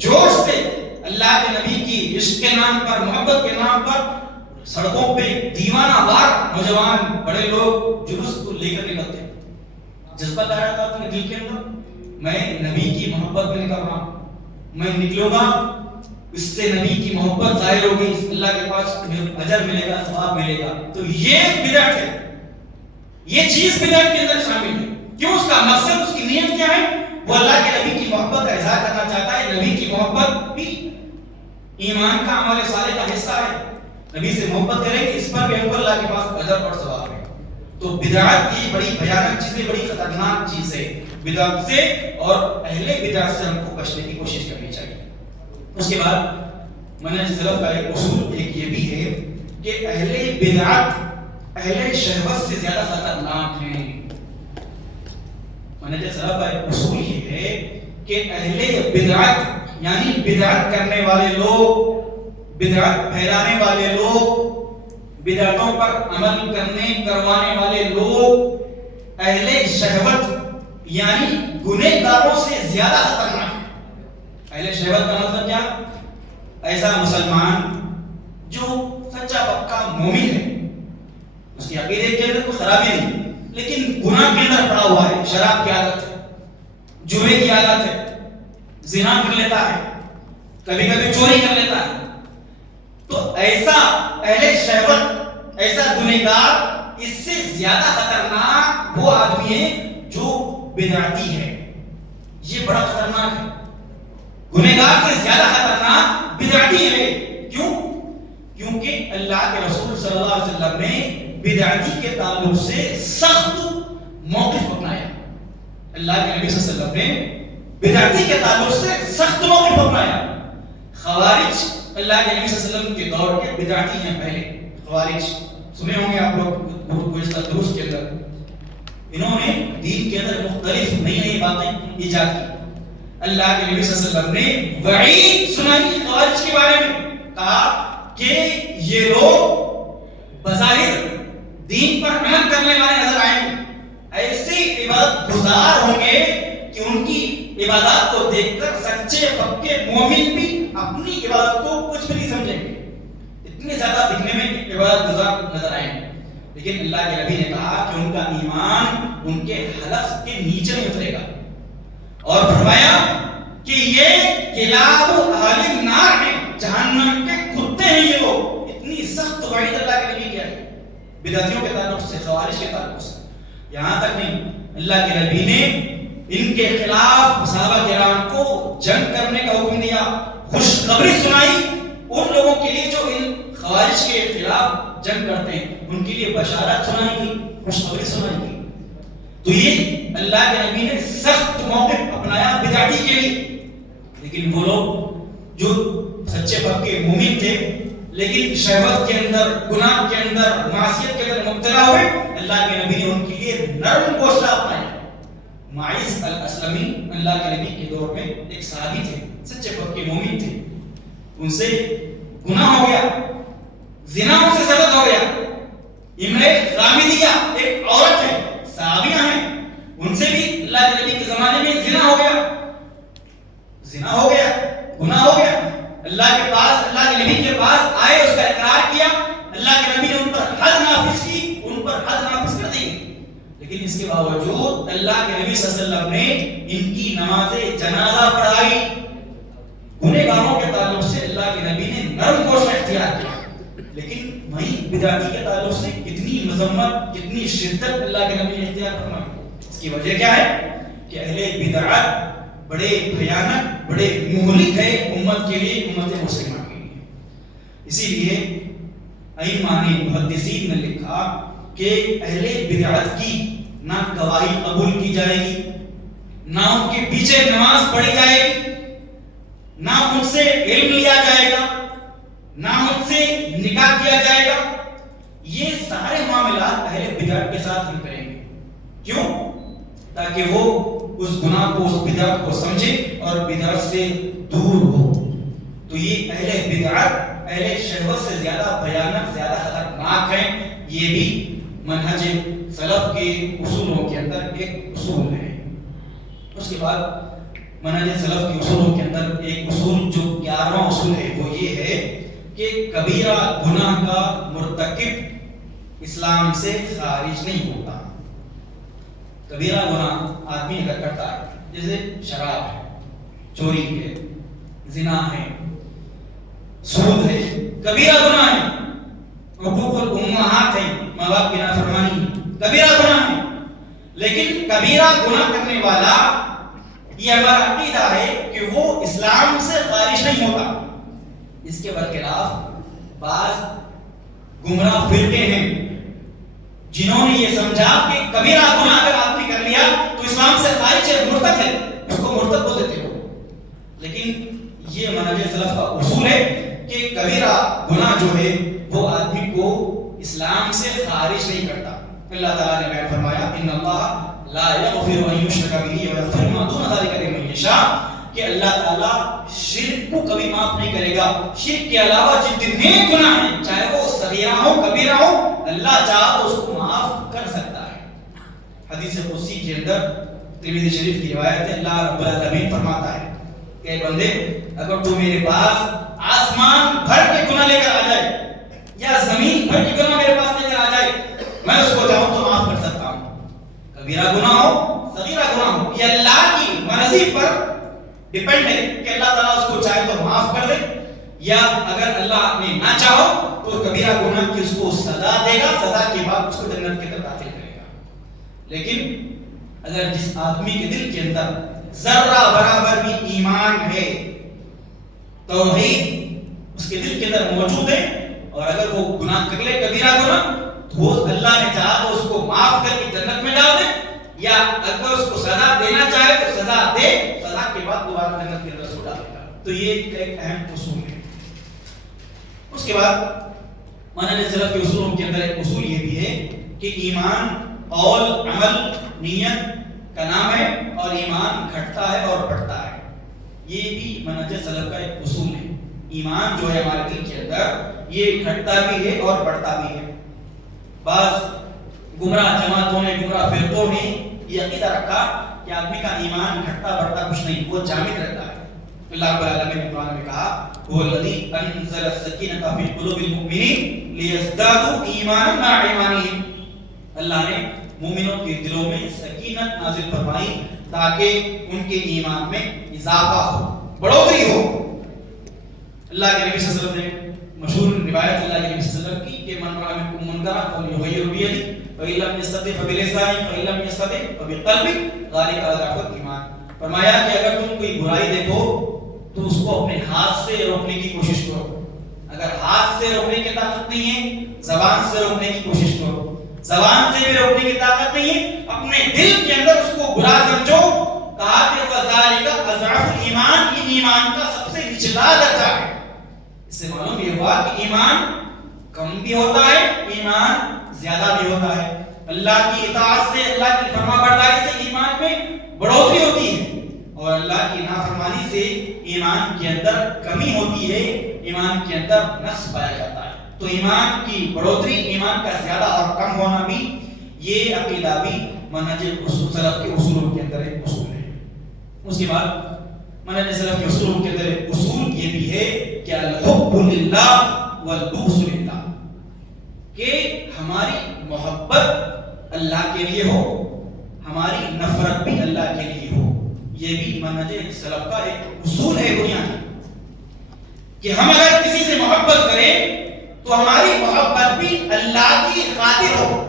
جوش سے اللہ کے نبی کی عشق کے نام پر, محبت کے نام پر سڑکوں پہ دیوانہ وار نوجوان بڑے لوگ جلوس کو لے کر نکلتے ہیں. جذبہ لایا تھا اپنے دل کے اندر, میں نبی کی محبت میں نکل رہا ہوں, میں نکلوں گا اس سے نبی کی محبت ظاہر ہوگی, اللہ کے پاس اجر ملے گا, ثواب ملے گا. تو یہ بدعت ہے, یہ چیز بدعت کے اندر شامل ہے. کیوں؟ اس کا مقصد, اس کی نیت کیا ہے؟ وہ اللہ کے نبی کی محبت کا اظہار کرنا چاہتا ہے. نبی کی محبت بھی ایمان کا عمل صالح کا حصہ ہے. نبی سے محبت کریں گے اس پر بھی ہم کو اللہ کے پاس اجر اور ثواب ہے. تو بدعت کی بڑی بھیانک چیز ہے, بڑی خطرناک چیز ہے. بدعت سے اور اہل بدعت سے ہم کو بچنے کی کوشش کرنی چاہیے. اس کے بعد منہج سلف کا ایک اصول ایک یہ بھی ہے کہ اہل بدعت اہل شہوت سے زیادہ خطرناک ہیں. منہج سلف کا ایک اصول یہ ہے کہ اہل بدعت یعنی بدعت کرنے والے لوگ, بدعت پھیلانے والے لوگ, بدعتوں پر عمل کروانے والے لوگ اہل شہوت یعنی گنہگاروں سے زیادہ خطرناک ہے. اہل شہوت کا مطلب کیا؟ ایسا مسلمان جو سچا پکا مومن ہے, اس کی عقیدے کے اندر کوئی خرابی نہیں, لیکن گناہ کے اندر پڑا ہوا ہے. شراب کی عادت ہے, جوئے کی عادت ہے, زنا کر لیتا ہے, کبھی کبھی چوری کر لیتا ہے. تو ایسا اہل شہوت, ایسا گنہگار اس سے زیادہ خطرناک وہ آدمی ہے جو بدعتی ہے. یہ بڑا خطرناک ہے. گنہگار سے زیادہ خطرناک بدعتی ہے. کیوں؟ کیونکہ اللہ کے رسول صلی اللہ علیہ وسلم نے بدعتی کے تعلق سے سخت موقف اپنایا. اللہ کے نبی صلی اللہ علیہ وسلم نے بدعتی کے تعلق سے سخت موقف اپنایا. خوارج اللہ کے نبی صلی اللہ علیہ وسلم کے دور کے بدعتی ہیں. پہلے خوارج سنے ہوں گے آپ لوگ گزشتہ دروس کے اندر. انہوں نے دین کے اندر مختلف نئی نئی باتیں ایجاد کی. اللہ کے نبی صلی اللہ علیہ وسلم نے وعید سنائی خوارج کے بارے میں, کہا کہ یہ لوگ بظاہر دین پر عمل کرنے والے نظر آئیں گے, ایسے عبادت گزار ہوں گے کہ ان کی عبادات کو دیکھ کر سچے پکے مومن بھی اپنی عبادت کو کچھ بھی نہیں سمجھیں گے, اتنے زیادہ دکھنے میں عبادت گزار نظر آئیں گے. لیکن اللہ کے نبی نے کہا کہ ان کا ایمان ان کے حلق کے نیچے نہیں اترے گا, اور فرمایا کہ یہ کلاب اہل النار ہیں, جہنم کے کتے ہیں یہ لوگ. اتنی سخت وعید اللہ کے نبی کیا ہے بدعتیوں کے تعلق سے, خوارج کے تعلق سے. یہاں تک نہیں, اللہ کے نبی نے ان کے خلاف صحابہ کرام کو جنگ کرنے کا حکم دیا, خوشخبری سنائی ان لوگوں کے لیے جو ان خوارج کے خلاف جنگ کرتے ہیں, ان کے لیے بشارت سنائی گئی, خوشخبری سنائی گئی. تو یہ اللہ کے نبی نے سخت موقف اپنایا بدعتی کے لیے. لیکن وہ لوگ جو سچے پکے مومن تھے لیکن شہوت کے اندر, گناہ کے اندر, معصیت کے اندر مبتلا ہوئے, اللہ کے نبی نے ان کے لیے نرم گوشہ اپنایا. معیز الاسلمی اللہ کے نبی کے دور میں ایک صحابی تھے, سچے پکے مومن تھے. ان سے گناہ ہو گیا, زنا ان سے ثابت ہو گیا. امرے غامدیہ ایک عورت ہے, صحابیہ ہیں, ان سے بھی اللہ کے نبی کے زمانے میں زنا ہو گیا, گناہ ہو گیا. اللہ کے پاس, اللہ کے نبی کے پاس آئے, اس کا اقرار کیا, اللہ کے نبی نے ان پر حد نافذ کی, ان پر حد نافذ کر دی. لیکن اس کے باوجود اللہ کے نبی صلی اللہ علیہ وسلم نے ان کی نماز جنازہ پڑھائی. گنہگاروں کے تعلق سے اللہ کے نبی نے نرم گوشہ اختیار کیا. لیکن وہیں بدعتی کے تعلق سے کتنی مذمت, کتنی شدت اللہ کے نبی نے اختیار فرمائی. اس کی وجہ کیا ہے کہ اہل بدعت بڑے بھیانک, بڑے مہلک ہے امت کے لیے, امت مسلمہ کے لیے. اسی لیے ائمہ نے, محدثین نے لکھا کہ اہل بدعت کی نہ گواہی قبول کی جائے گی, نہ ان کے پیچھے نماز پڑھی جائے گی, نہ ان سے علم لیا جائے گا, نہ ان سے نکاح کیا جائے گا. یہ سارے معاملات اہل بدعت کے ساتھ ہم کریں گے. کیوں؟ تاکہ وہ اس گناہ کو، اس بدعت کو سمجھے اور بدعت سے دور ہو۔ تو یہ اہل بدعت اہل شہوت سے زیادہ بھیانک، زیادہ خطرناک ہیں۔ یہ بھی منہج سلف کے اصولوں کے اندر ایک اصول ہے۔ اس کے بعد منہج سلف کے اصولوں کے اندر ایک اصول جو 11واں اصول ہے وہ یہ ہے کہ کبیرہ گناہ کا مرتکب اسلام سے خارج نہیں ہوتا۔ کبیرہ گناہ آدمی اگر کرتا ہے، جیسے شراب ہے، چوری ہے، زنا ہے، سود ہے، کبیرہ گناہ ہے، حقوق الامہات ہے، ماں باپ کی نافرمانی ہے، کبیرہ گناہ ہے۔ لیکن کبیرہ گناہ کرنے والا، یہ ہمارا عقیدہ ہے کہ وہ اسلام سے خارج نہیں ہوتا۔ اس کے برخلاف بعض گمراہ فرقے ہیں جنہوں نے یہ سمجھا کہ کبیرہ گناہ اگر آدمی کر لیا تو اسلام سے خارج ہے، مرتد ہے، اس کو مرتد بول دیتے ہو۔ لیکن یہ منہج سلف کا اصول ہے کہ کبیرہ گناہ جو ہے وہ آدمی کو اسلام سے خارج نہیں کرتا۔ اللہ تعالیٰ نے بیان فرمایا ان اللہ لا یغفر ان یشرک بہ ویغفر ما دون ذلک لمن یشاء، کہ اللہ تعالیٰ شرک کو کبھی معاف نہیں کرے گا۔ شرک کے علاوہ جتنے گناہ ہیں، چاہے وہ صغیرہ ہو کبیرہ ہو، اللہ چاہے تو اس کو معاف کر سکتا ہے۔ حدیث قدسی کے اندر ترمذی شریف کی روایت ہے، اللہ رب العالمین فرماتا ہے کہ اے بندے، اگر تو میرے پاس آسمان بھر کے گناہ لے کر آ جائے یا زمین بھر کے گناہ میرے پاس لے کر آ جائے، میں اس کو چاہوں تو معاف کر سکتا ہوں۔ کبیرہ گناہ ہو، صغیرہ گناہ ہو، یہ اللہ کی مرضی پر ڈیپینڈ ہے کہ اللہ تعالیٰ اس کو چاہے تو معاف کر دے، یا اگر اللہ نے نہ چاہو تو کبیرہ گناہ کی اس کو سزا دے گا، سزا کے بعد اس کو جنت کے اندر داخل کرے گا۔ لیکن اگر جس آدمی کے دل کے اندر ذرہ برابر بھی ایمان ہے، توحید اس کے دل کے اندر موجود ہے، اور اگر وہ گناہ کر لے کبیرہ گناہ تو وہ اللہ نے چاہا تو اس کو معاف کر کے جنت میں ڈال دے، یا اگر اس کو سزا دینا چاہے تو سزا دے، سزا کے بعد دوبارہ جنت کے اندر اس کو ڈالے گا۔ تو یہ ایک اہم اصول ہے۔ اس کے بعد منہج سلف کے اصولوں کے اندر ایک اصول یہ بھی ہے کہ ایمان قول، عمل، نیت کا نام ہے، اور ایمان گھٹتا ہے اور بڑھتا ہے۔ یہ بھی منہج سلف کا ایک اصول ہے۔ ایمان جو ہے ہمارے دل کے اندر، یہ گھٹتا بھی ہے اور بڑھتا بھی ہے۔ بعض گمراہ جماعتوں نے، گمراہ فرقوں نے یہ عقیدہ رکھا کہ آدمی کا ایمان گھٹتا بڑھتا کچھ نہیں، وہ جامد رہتا ہے۔ اللہ رب العالمین نے قرآن میں کہا هو الذی انزل السکینۃ فی قلوب المؤمنین لیزدادوا ایمانا مع ایمانہم، اللہ نے مومنوں کے دلوں میں سکینت نازل فرمائی تاکہ ان کے ایمان میں اضافہ ہو، بڑھوتری ہو۔ اللہ کے نبی صلی اللہ علیہ وسلم نے مشہور روایت اللہ کے نبی صلی اللہ علیہ وسلم کی کہ من رأى منکم منکرا فلیغیرہ بیدہ فإن لم یستطع فبلسانہ فإن لم یستطع فبقلبہ ذلک اضعف الایمان۔ فرمایا کہ اگر تم کوئی برائی دیکھو تو اس کو اپنے ہاتھ سے روکنے کی کوشش کرو، اگر ہاتھ سے روکنے کی طاقت نہیں ہے زبان سے روکنے کی کوشش کرو، زبان سے بھی روکنے کی طاقت نہیں ہے اپنے دل کے اندر اس کو برا سمجھو۔ کہا کہ وذالک اضعف الایمان، یہ ایمان کا سب سے نچلا درجہ ہے۔ اس سے معلوم یہ ہوا کہ ایمان کم بھی ہوتا ہے، ایمان زیادہ بھی ہوتا ہے۔ اللہ کی اطاعت سے، اللہ کی فرما برداری سے ایمان میں بڑھوتری ہوتی ہے، اور اللہ کی نافرمانی سے ایمان کے اندر کمی ہوتی ہے، ایمان کے اندر نقص پایا جاتا ہے۔ تو ایمان کی بڑھوتری، ایمان کا زیادہ اور کم ہونا بھی، یہ عقیدہ بھی منہج سلف کے اصولوں کے اندر ایک اصول ہے۔ اس کے بعد منہج سلف کے اصولوں کے اندر ایک اصول یہ بھی ہے کہ الحب للہ والبغض للہ، کہ ہماری محبت اللہ کے لیے ہو، ہماری نفرت بھی اللہ کے لیے ہو۔ یہ بھی منہج سلف کا ایک اصول ہے بنیادی، کہ ہم اگر کسی سے محبت کریں تو ہماری محبت بھی اللہ کی خاطر ہو،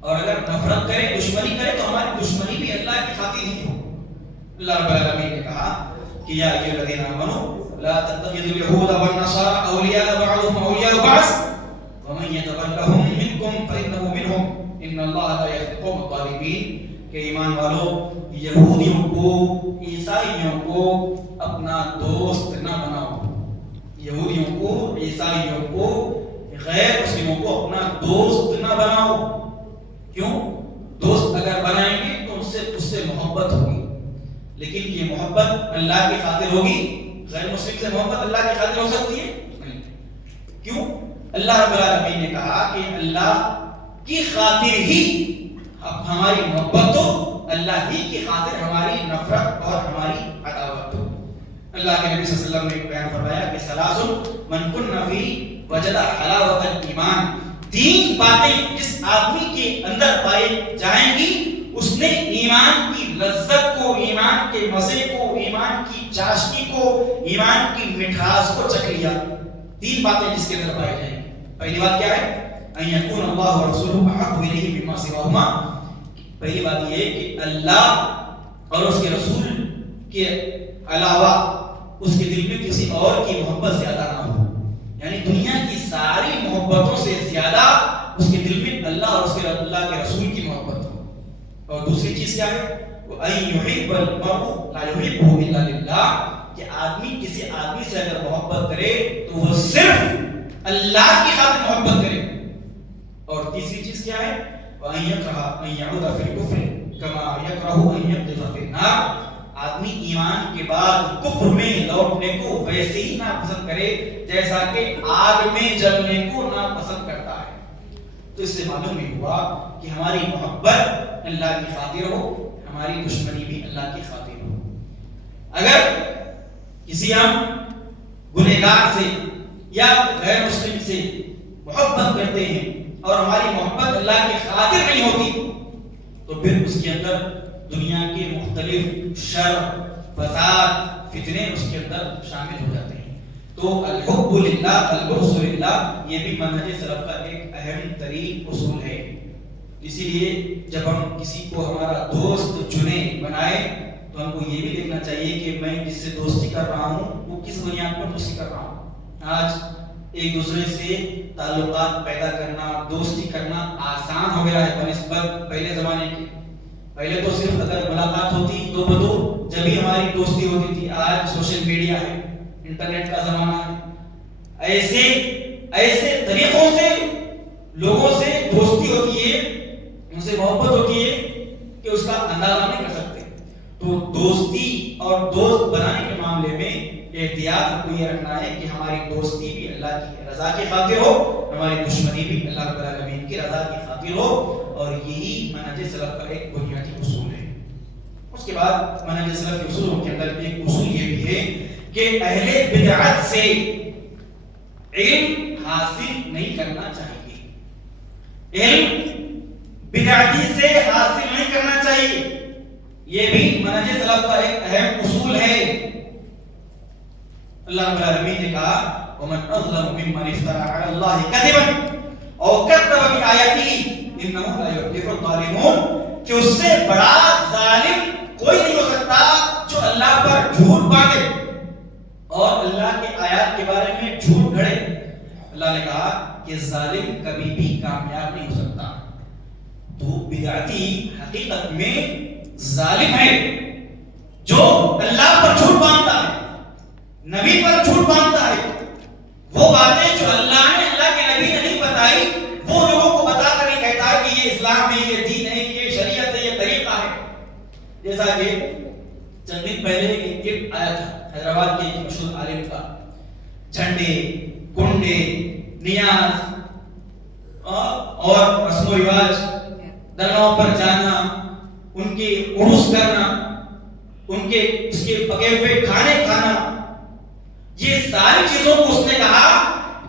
اور اگر نفرت کریں، دشمنی کریں تو ہماری دشمنی بھی اللہ کی خاطر ہی ہو۔ اللہ رب العالمین نے کہا کہ یا ایھا الذین آمنوا لا تتخذوا اليهود والنصارى اولیاء بعضهم اولیاء بعض ومن يتولهم منکم فانه منهم ان اللہ لا یهدی القوم الظالمین، کہ ایمان والو یہودیوں کو، عیسائیوں کو اپنا دوست نہ بناؤ، یہودیوں کو، عیسائیوں کو، غیر مسلموں کو اپنا دوست نہ بناؤ۔ کیوں؟ دوست اگر بنائیں گے تو اس سے محبت ہوگی، لیکن یہ محبت اللہ کی خاطر ہوگی؟ غیر مسلم سے محبت اللہ کی خاطر ہو سکتی ہے؟ نہیں. کیوں؟ اللہ رب العالمین نے کہا کہ اللہ کی خاطر ہی ہماری محبت ہو، اللہ ہی کی خاطر ہماری نفرت اور ہماری عداوت ہو. اللہ کے نبی صلی اللہ علیہ وسلم نے ایک بیان فرمایا کہ ثلاث من کن فی وجد حلاوت الایمان، تین باتیں جس آدمی کے اندر پائی جائیں گی اس نے ایمان کی لذت کو، ایمان کے مزے کو، ایمان کی چاشنی کو، ایمان کی مٹھاس کو چکھ لیا. تین باتیں جس کے اندر پائی جائیں گی. پہلی بات کیا ہے؟ ان یکون اللہ ورسولہ احب الیہ مما سواہما. پہلی بات یہ ہے کہ اللہ اور اس کے رسول کے علاوہ اس کے دل میں کسی اور کی محبت زیادہ نہ ہو. یعنی دنیا کی ساری محبتوں سے زیادہ اس کے دل میں اللہ اور اس کے اللہ کے رسول کی محبت ہو. اور دوسری چیز کیا ہے؟ ان یحب المرء لا یحبہ الا للہ، کہ آدمی کسی آدمی سے اگر محبت کرے تو وہ صرف اللہ کی خاطر محبت کرے. اور تیسری چیز کیا ہے؟ وان یکرہ ان یعود فی الکفر کما یکرہ ان یقذف فی النار، آدمی ایمان کے بعد کفر میں لوٹنے کو ویسے ہی ناپسند کرے جیسا کہ آگ میں جلنے کو ناپسند کرتا ہے. تو اس سے معلوم ہی ہوا کہ ہماری محبت اللہ کی خاطر ہو، ہماری دشمنی بھی اللہ کی خاطر ہو. اگر کسی ہم گنہگار سے یا غیر مسلم سے محبت کرتے ہیں اور ہماری محبت اللہ کی خاطر نہیں ہوتی تو پھر اس کے اندر دنیا کے مختلف شر، فساد، فتنے اس کے اندر شامل ہو جاتے ہیں. تو الحب للہ، البغض للہ، یہ بھی منہج سلف کا ایک اہم ترین اصول ہے. اسی لیے جب ہم کسی کو ہمارا دوست چنیں، بنائے، تو ہم کو یہ بھی دیکھنا چاہیے کہ میں جس سے دوستی کر رہا ہوں وہ کس بنیاد پر دوستی کر رہا ہوں. آج ایک دوسرے سے تعلقات پیدا کرنا، دوستی کرنا آسان ہو گیا ہے بنسبت پہلے زمانے کے. پہلے تو صرف اگر ملاقات ہوتی دو بدو جب ہی ہماری دوستی ہوتی تھی. آج سوشل میڈیا ہے، انٹرنیٹ کا زمانہ ہے، ایسے طریقوں سے لوگوں سے دوستی ہوتی ہے، ان سے محبت ہوتی ہے کہ اس کا اندازہ نہیں کر سکتے. تو دوستی اور دوست بنانے کے معاملے میں احتیاط کو یہ رکھنا ہے کہ ہماری دوستی بھی اللہ کی رضا کی خاطر ہو، ہماری دشمنی بھی اللہ رب العالمین کی رضا کی خاطر ہو. اور یہی منہج سلف کا ایک بنیادی اصول ہے. اس کے بعد منہج سلف کے اصولوں کے اندر ایک اصول یہ بھی ہے کہ اہل بدعت سے علم حاصل نہیں کرنا چاہیے. علم بدعتی سے حاصل نہیں کرنا چاہیے. یہ بھی منہج سلف کا ایک اہم اصول ہے. اللہ رب العالمین نے کہا ومن اظلم ممن افترى على الله كذبا او كذب بآياته انه لا يفلح الظالمون، کہ اس سے بڑا ظالم کوئی نہیں ہو سکتا جو اللہ پر جھوٹ باندھے اور اللہ کے آیات کے بارے میں جھوٹ گھڑے. اللہ نے کہا کہ ظالم کبھی بھی کامیاب نہیں ہو سکتا. تو بدعتی حقیقت میں ظالم ہے جو اللہ پر جھوٹ باندھتا ہے، نبی پر جھوٹ باندھتا ہے. وہ باتیں جو اللہ نے، اللہ کے نبی نے نہیں بتائی، وہ لوگوں کو بتا کر نہیں کہتا ہے کہ یہ اسلام ہے، یہ دین ہے، یہ شریعت ہے، یہ طریقہ ہے. جیسا کہ چند دن پہلے ایک کلپ آیا تھا حیدرآباد کے مشہور عالم کا، جھنڈے، کنڈے، نیاز اور رسم و رواج، درگاہوں پر جانا، ان کے عرس کرنا، ان کے اس کے پکے ہوئے کھانے کھانا، یہ ساری چیزوں کو اس نے کہا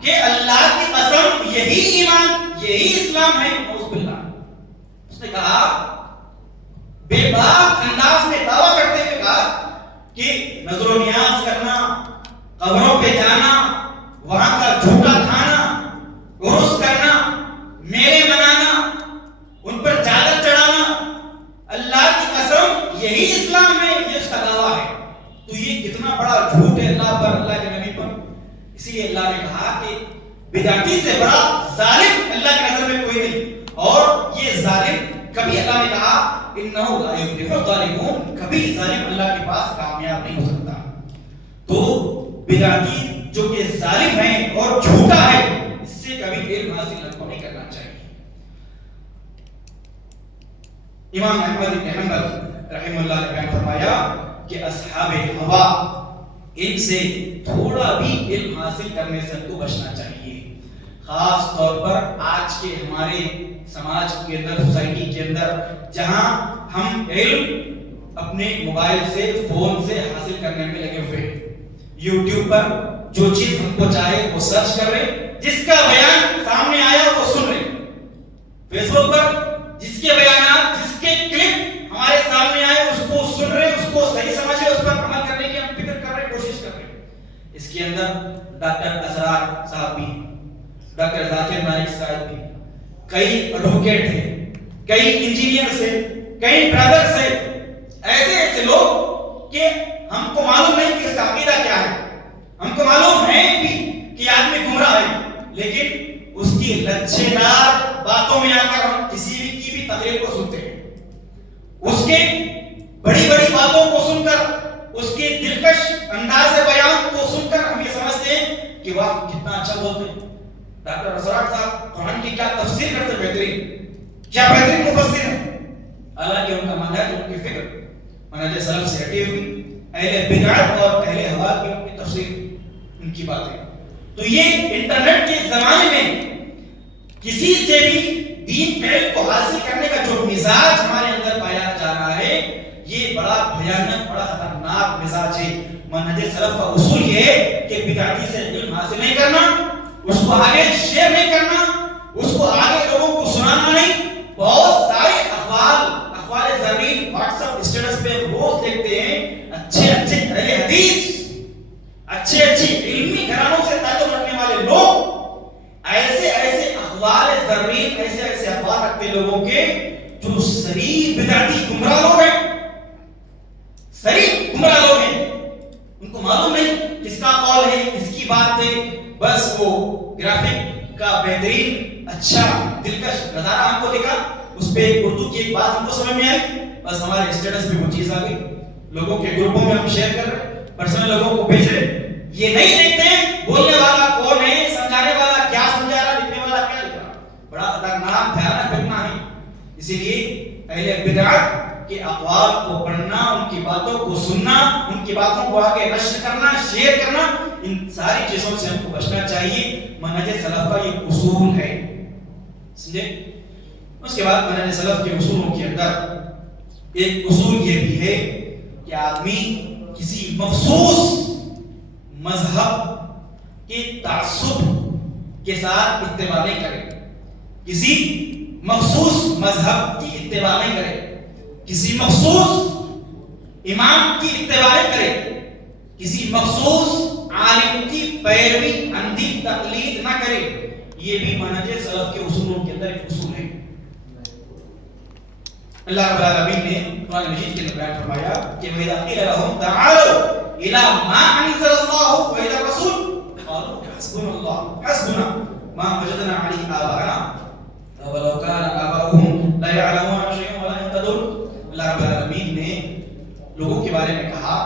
کہ اللہ کی قسم یہی ایمان، یہی اسلام ہے. اس نے کہا بے باک انداز میں دعویٰ کرتے ہوئے کہا کہ نظر و نیاز کرنا، قبروں پہ جانا، وہاں کا جھوٹا کھانا، عرس کرنا، میلے منانا، ان پر چادر چڑھانا، اللہ کی قسم یہی اسلام ہے، یہ اس کا دعویٰ ہے. تو یہ کتنا بڑا جھوٹ ہے اللہ پر، اللہ کے نبی پر. اسی لیے اللہ نے کہا کہ بدعتی سے بڑا ظالم اللہ کی نظر میں کوئی نہیں. اور یہ ظالم کبھی اللہ نے کہا انہو لا یفلح الظالمون، کبھی ظالم اللہ کے پاس کامیاب نہیں ہو سکتا. تو بدعتی جو کہ ظالم ہے اور جھوٹا ہے، اس سے کبھی علم حاصل نہیں کرنا چاہیے. امام احمد بن حنبل رحمہ اللہ نے بیان فرمایا کہ اصحاب ہوا ان سے تھوڑا بھی علم حاصل کرنے سے ان کو بچنا چاہیے. خاص طور پر آج کے ہمارے سماج کے اندر، سوسائٹی کے اندر، جہاں ہم علم اپنے موبائل سے، فون سے حاصل کرنے میں لگے ہوئے ہیں. یوٹیوب پر جو چیز ہم کو چاہے وہ سرچ کر رہے، جس کا بیان سامنے آیا وہ سن رہے. فیس بک پر جس کے بیانات، جس کے کلپ ہمارے سامنے آئے اس کو سن رہے، اس کو صحیح سمجھے، اس پر عمل کرنے کی ہم فکر کر رہے، کوشش کر رہے. اس کے اندر ڈاکٹر اسرار صاحب بھی، ڈاکٹر ذاکر نائک صاحب بھی، کئی ایڈوکیٹ ہیں، کئی انجینئرز ہیں، کئی برادرز ہیں، ایسے ایسے لوگ کہ ہم کو معلوم نہیں کہ اس کا عقیدہ کیا ہے. ہم کو معلوم ہے بھی کہ آدمی گمراہ ہے، لیکن اس کی لچھے دار باتوں میں آ کر ہم کسی بھی کی بھی تقریر کو سنتے ہیں. اس کے بڑی بڑی باتوں کو سن کر، اس کے دلکش انداز بیان کو سن کر ہم یہ سمجھتے ہیں کہ واہ کتنا اچھا بولتے ہیں. ڈاکٹر اسرار صاحب قرآن کی کیا تفسیر کرتے، بہترین، کیا بہترین مفسر ہیں. حالانکہ ان کا منہج، ان کی فکر منہج سلف سے ہٹی ہوئی، اہل بدعت اور اہل ہوا کی ان کی تفسیر، ان کی باتیں. تو یہ انٹرنیٹ کے زمانے میں کسی سے بھی دین کے علم کو حاصل کرنے کا جو مزاج ہمارے اندر پایا جا رہا ہے، یہ بڑا بھیانک، بڑا خطرناک مزاج ہے. منہج سلف کا اصول یہ ہے کہ بدعتی سے علم حاصل نہیں کرنا، اس کو آگے شیئر نہیں کرنا، اس کو آگے لوگوں کو سنانا نہیں. بہت سارے اخبار زرین واٹس ایپ اسٹیٹس پہ روز دیکھتے ہیں اچھے اچھے اہل حدیث، اچھے اچھے علمی گھرانوں سے تعلق رکھنے والے لوگ ایسے ایسے اخبار زرین، ایسے ایسے اخبار رکھتے لوگوں کے جو صریح بدعتی گمراہ لوگ ہیں، صریح گمراہ لوگ ہیں. ان کو معلوم نہیں کس کا قول ہے، کس کی بات ہے، بس وہ گرافک کا بہترین اچھا دلکش نظارہ ہم کو دکھا، اس پہ اردو کی ایک بات ہم کو سمجھ میں آئی، بس ہمارے اسٹیٹس پہ وہ چیز آ گئی، لوگوں کے گروپوں میں ہم شیئر کر رہے، پرسنل لوگوں کو بھیج رہے. یہ نہیں دیکھتے ہیں بولنے والا کون ہے، سمجھانے والا کیا سمجھا رہا، لکھنے والا کیا لکھ رہا. بڑا خطرناک بھیانک فتنہ ہے. اسی لیے اہل بدعت کے اقوال کو پڑھنا، ان کی باتوں کو سننا، ان کی باتوں کو آگے نشر کرنا، شیئر کرنا، ان ساری چیزوں سے ہم کو بچنا چاہیے. منہج سلف کا یہ اصول ہے، سمجھے. اس کے بعد منہج سلف کے اصولوں کے اندر ایک اصول یہ بھی ہے کہ آدمی کسی مخصوص مذہب کے تعصب کے ساتھ اتباع نہیں کرے، کسی مخصوص مذہب کی اتباع نہیں کرے، کسی مخصوص امام کی اتباع نہیں کرے، کسی مخصوص عالم کی پیروی، اندھی تقلید نہ کرے. یہ بھی منہج سلف کے اصولوں کے اندر ایک اصول ہے. اللہ رب العالمین نے قرآن مجید کے اندر بیان فرمایا کہ وَإِذَا قِيلَ لَهُمْ تَعَالَوْا إِلَىٰ مَا أَنزَلَ اللَّهُ وَإِلَى الرَّسُولِ قَالُوا حَسْبُنَا اللَّهُ حَسْبُنَا مَا وَجَدْنَا عَلَيْهِ آبَاءَنَا أَوَلَوْ كَانَ آبَاؤُهُمْ لَا يَعْلَمُونَ شَيْئًا وَلَا يَهْتَدُونَ. اللہ رب العالمین نے لوگوں کے بارے میں کہا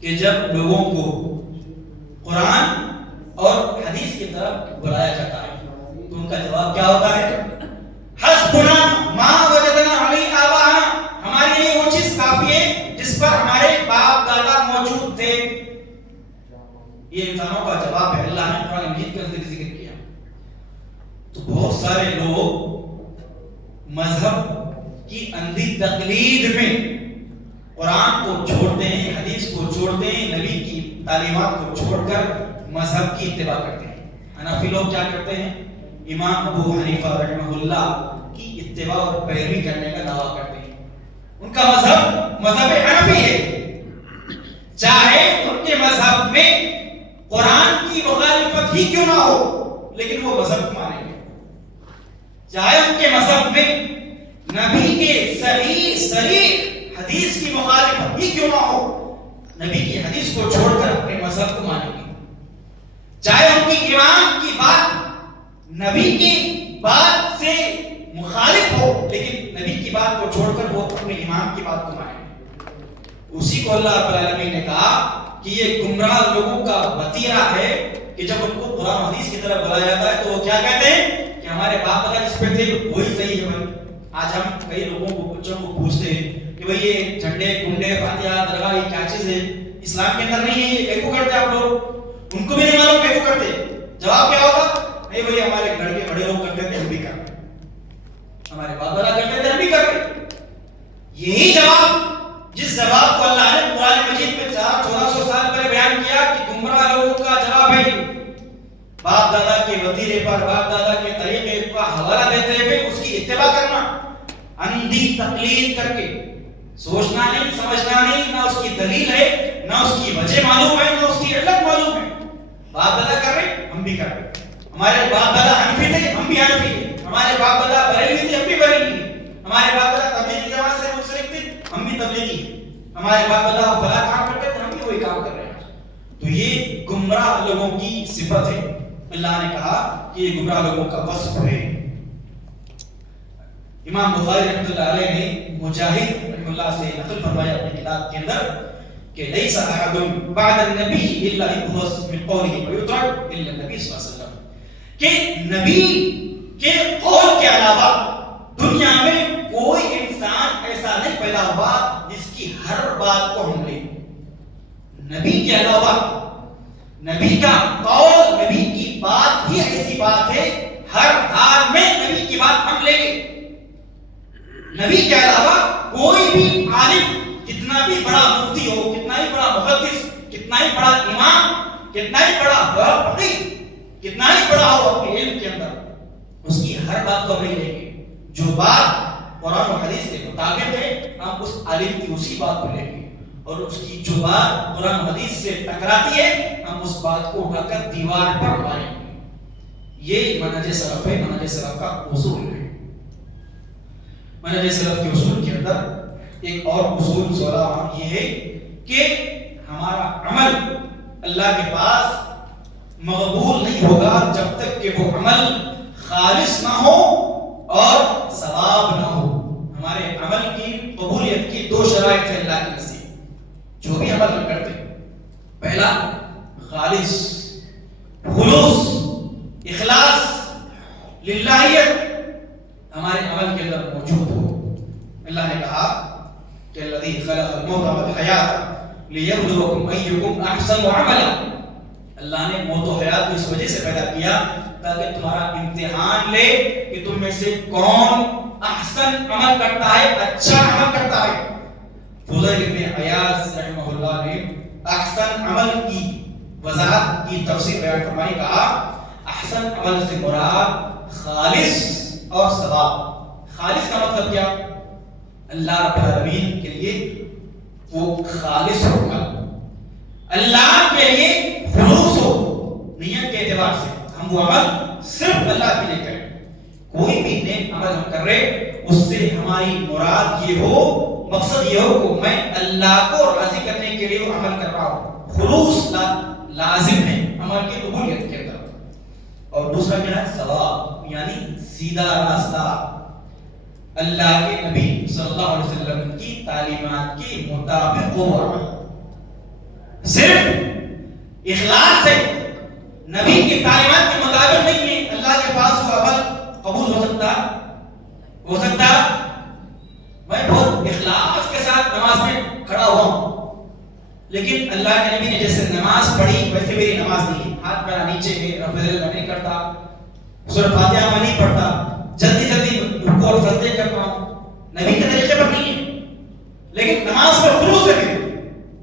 کہ جب لوگوں کو قرآن اور حدیث کی طرف بلایا جاتا ہے تو ان کا جواب کیا ہوتا ہے؟ حسبنا ما وجدنا علی آباءنا، ہمارے لیے وہ چیز کافی ہے جس پر ہمارے باپ دادا موجود تھے. یہ انسانوں کا جواب ہے. اللہ نے قرآن مجید کا ذکر کیا. تو بہت سارے لوگ مذہب کی اندھی تقلید میں قرآن کو چھوڑتے ہیں، حدیث کو چھوڑتے ہیں، نبی کی تعلیمات کو چھوڑ کر مذہب کی اتباع کرتے ہیں. حنفی لوگ کیا کرتے ہیں؟ امام ابو حنیفہ رحمہ اللہ کی اتباع اور پیروی کرنے کا دعویٰ کرتے ہیں. ان کا مذہب حنفی ہے، چاہے ان کے مذہب میں قرآن کی مخالفت ہی کیوں نہ ہو، لیکن وہ مذہب کو مانیں گے. چاہے ان کے مذہب میں نبی کے صریح حدیث کی مخالفت ہی کیوں نہ ہو، نبی کی حدیث کو چھوڑ کر اپنے مذہب کو مانیں گے. چاہے ان کی امام کی بات نبی کی بات سے مخالف ہو، لیکن نبی کی بات کو چھوڑ کر وہ اپنے امام کی بات کو مانیں گے. اسی کو اللہ رب العالمین نے کہا کہ یہ گمراہ لوگوں کا وتیرہ ہے کہ جب ان کو قرآن حدیث کی طرف بلایا جاتا ہے تو وہ کیا کہتے ہیں کہ ہمارے باپ دادا جس پہ تھے وہی صحیح ہے. بھائی آج ہم کئی لوگوں کو، بچوں کو پوچھتے ہیں کہ بھئی یہ جھنڈے کنڈے فاتحہ درگاہ یہ کیا چیز ہے، اسلام کے اندر نہیں ہے، یہ کیوں کرتے آپ لوگ؟ ان کو بھی نہیں معلوم کیوں کرتے. جواب کیا ہوگا؟ نہیں بھئی ہمارے گھر کے بڑے لوگ کرتے تھے ہم بھی کر رہے ہیں، ہمارے باپ دادا کرتے تھے ہم بھی کر رہے ہیں. یہی جواب جس جواب کو اللہ نے قرآن مجید میں 1400 سال پہلے بیان کیا کہ گمراہ لوگوں کا جواب ہے باپ دادا کے وتیرے پر باپ دادا کے طریقے کا حوالہ دیتے ہوئے اس کی اتباع کرنا، اندھی تقلید کر کے، سوچنا نہیں سمجھنا نہیں، نہ اس کی دلیل ہے نہ اس کی وجہ معلوم ہے نہ اس کی علت معلوم ہے. باپ دادا کر رہے ہم بھی کر رہے ہیں، ہمارے باپ دادا حنفی تھے ہم بھی حنفی ہیں، ہمارے باپ دادا بریلوی تھے ہم بھی بریلوی ہیں، ہمارے باپ دادا تبلیغی جماعت سے منسلک تھے ہم بھی تبلیغی ہیں، ہمارے باپ دادا فلاں کام کرتے تھے ہم بھی وہی کام کر رہے ہیں. تو یہ گمراہ لوگوں کی صفت ہے. اللہ نے کہا کہ یہ گمراہ لوگوں کا وصف ہے. امام بخاری رحمۃ اللہ علیہ نے مجاہد رحمہ اللہ سے نقل فرمایا اپنی کتاب کے اندر کہ لیس احد بعد النبی الا يخلص من قوله ويطرد الا النبي صلی اللہ علیہ وسلم، کہ نبی کے قول کے علاوہ دنیا میں کوئی انسان ایسا نہیں پیدا ہوا جس کی ہر بات کو ہم لیں. نبی کے علاوہ نبی کا قول، نبی کی بات ہی ایسی بات ہے ہر حال میں نبی کی بات ہم لیں گے. نبی کے علاوہ کوئی بھی عالم کتنا بھی بڑا مفتی ہو، کتنا ہی بڑا محدث، کتنا ہی بڑا امام، کتنا ہی بڑا فقیہ، کتنا ہی بڑا ہو اپنے علم کے اندر، اس کی ہر بات کو ہم نہیں لیں گے. جو بات قرآن و حدیث کے مطابق ہے ہم اس عالم کی اسی بات کو لیں گے، اور اس کی جو بات قرآن و حدیث سے ٹکراتی ہے ہم اس بات کو اٹھا کر دیوار پر ماریں گے. یہ منہج سلف ہے، منہج سلف کا اصول ہے. منہج سلف کے اصول کے اندر ایک اور اصول 16واں یہ ہے کہ ہمارا عمل اللہ کے پاس مقبول نہیں ہوگا جب تک کہ وہ عمل خالص نہ ہو اور ثواب نہ ہو. ہمارے عمل کی قبولیت کی دو شرائط ہیں اللہ کی نصیب. جو بھی عمل ہم کرتے ہیں، پہلا خالص، خلوص، اخلاص، للہیت ہمارے عمل کے اندر موجود ہو. اللہ نے کہا کہ الذی خلق الموت والحیات لیبلوکم ایکم احسن عملا. اللہ نے موت و حیات کو اس وجہ سے پیدا کیا تاکہ تمہارا امتحان لے کہ تم میں سے کون احسن عمل کرتا ہے، اچھا عمل کرتا ہے. فضیل بن عیاض رحمہ اللہ نے احسن عمل کی وضاحت کی تفسیر بیان فرمائی، کہا احسن عمل سے مراد خالص اور ثواب. خالص کا مطلب کیا؟ اللہ رب العالمین کے لیے وہ خالص ہوگا، اللہ کے لیے خلوص ہو، نیت کے اعتبار سے ہم وہ عمل صرف اللہ کے لیے کریں. کوئی بھی نیک عمل ہم کر رہے اس سے ہماری مراد یہ ہو، مقصد یہ ہو کہ میں اللہ کو راضی کرنے کے لیے وہ عمل کر رہا ہوں. خلوص لازم ہے عمل کی قبولیت کے اندر. اور دوسرا کیا ہے؟ ثواب، یعنی سیدھا راستہ، اللہ کے نبی صلی اللہ علیہ وسلم کی تعلیمات کے مطابق وہ عمل. صرف اخلاص سے نبی کی تعلیمات کے مطابق نہیں ہے اللہ کے پاس وہ عمل قبول ہو سکتا. میں بہت اخلاص کے ساتھ نماز میں کھڑا ہوا ہوں، لیکن اللہ کے نبی نے جیسے نماز پڑھی ویسے میری نماز نہیں ہے. ہاتھ میرا نیچے ہے، رفع میں نہیں کرتا، سورہ فاتحہ میں نہیں پڑھتا، جلدی رکوع اور سجدے کرتا ہوں. نبی کے طریقے پر نہیں ہے، لیکن نماز میں خلوص ہے. میرے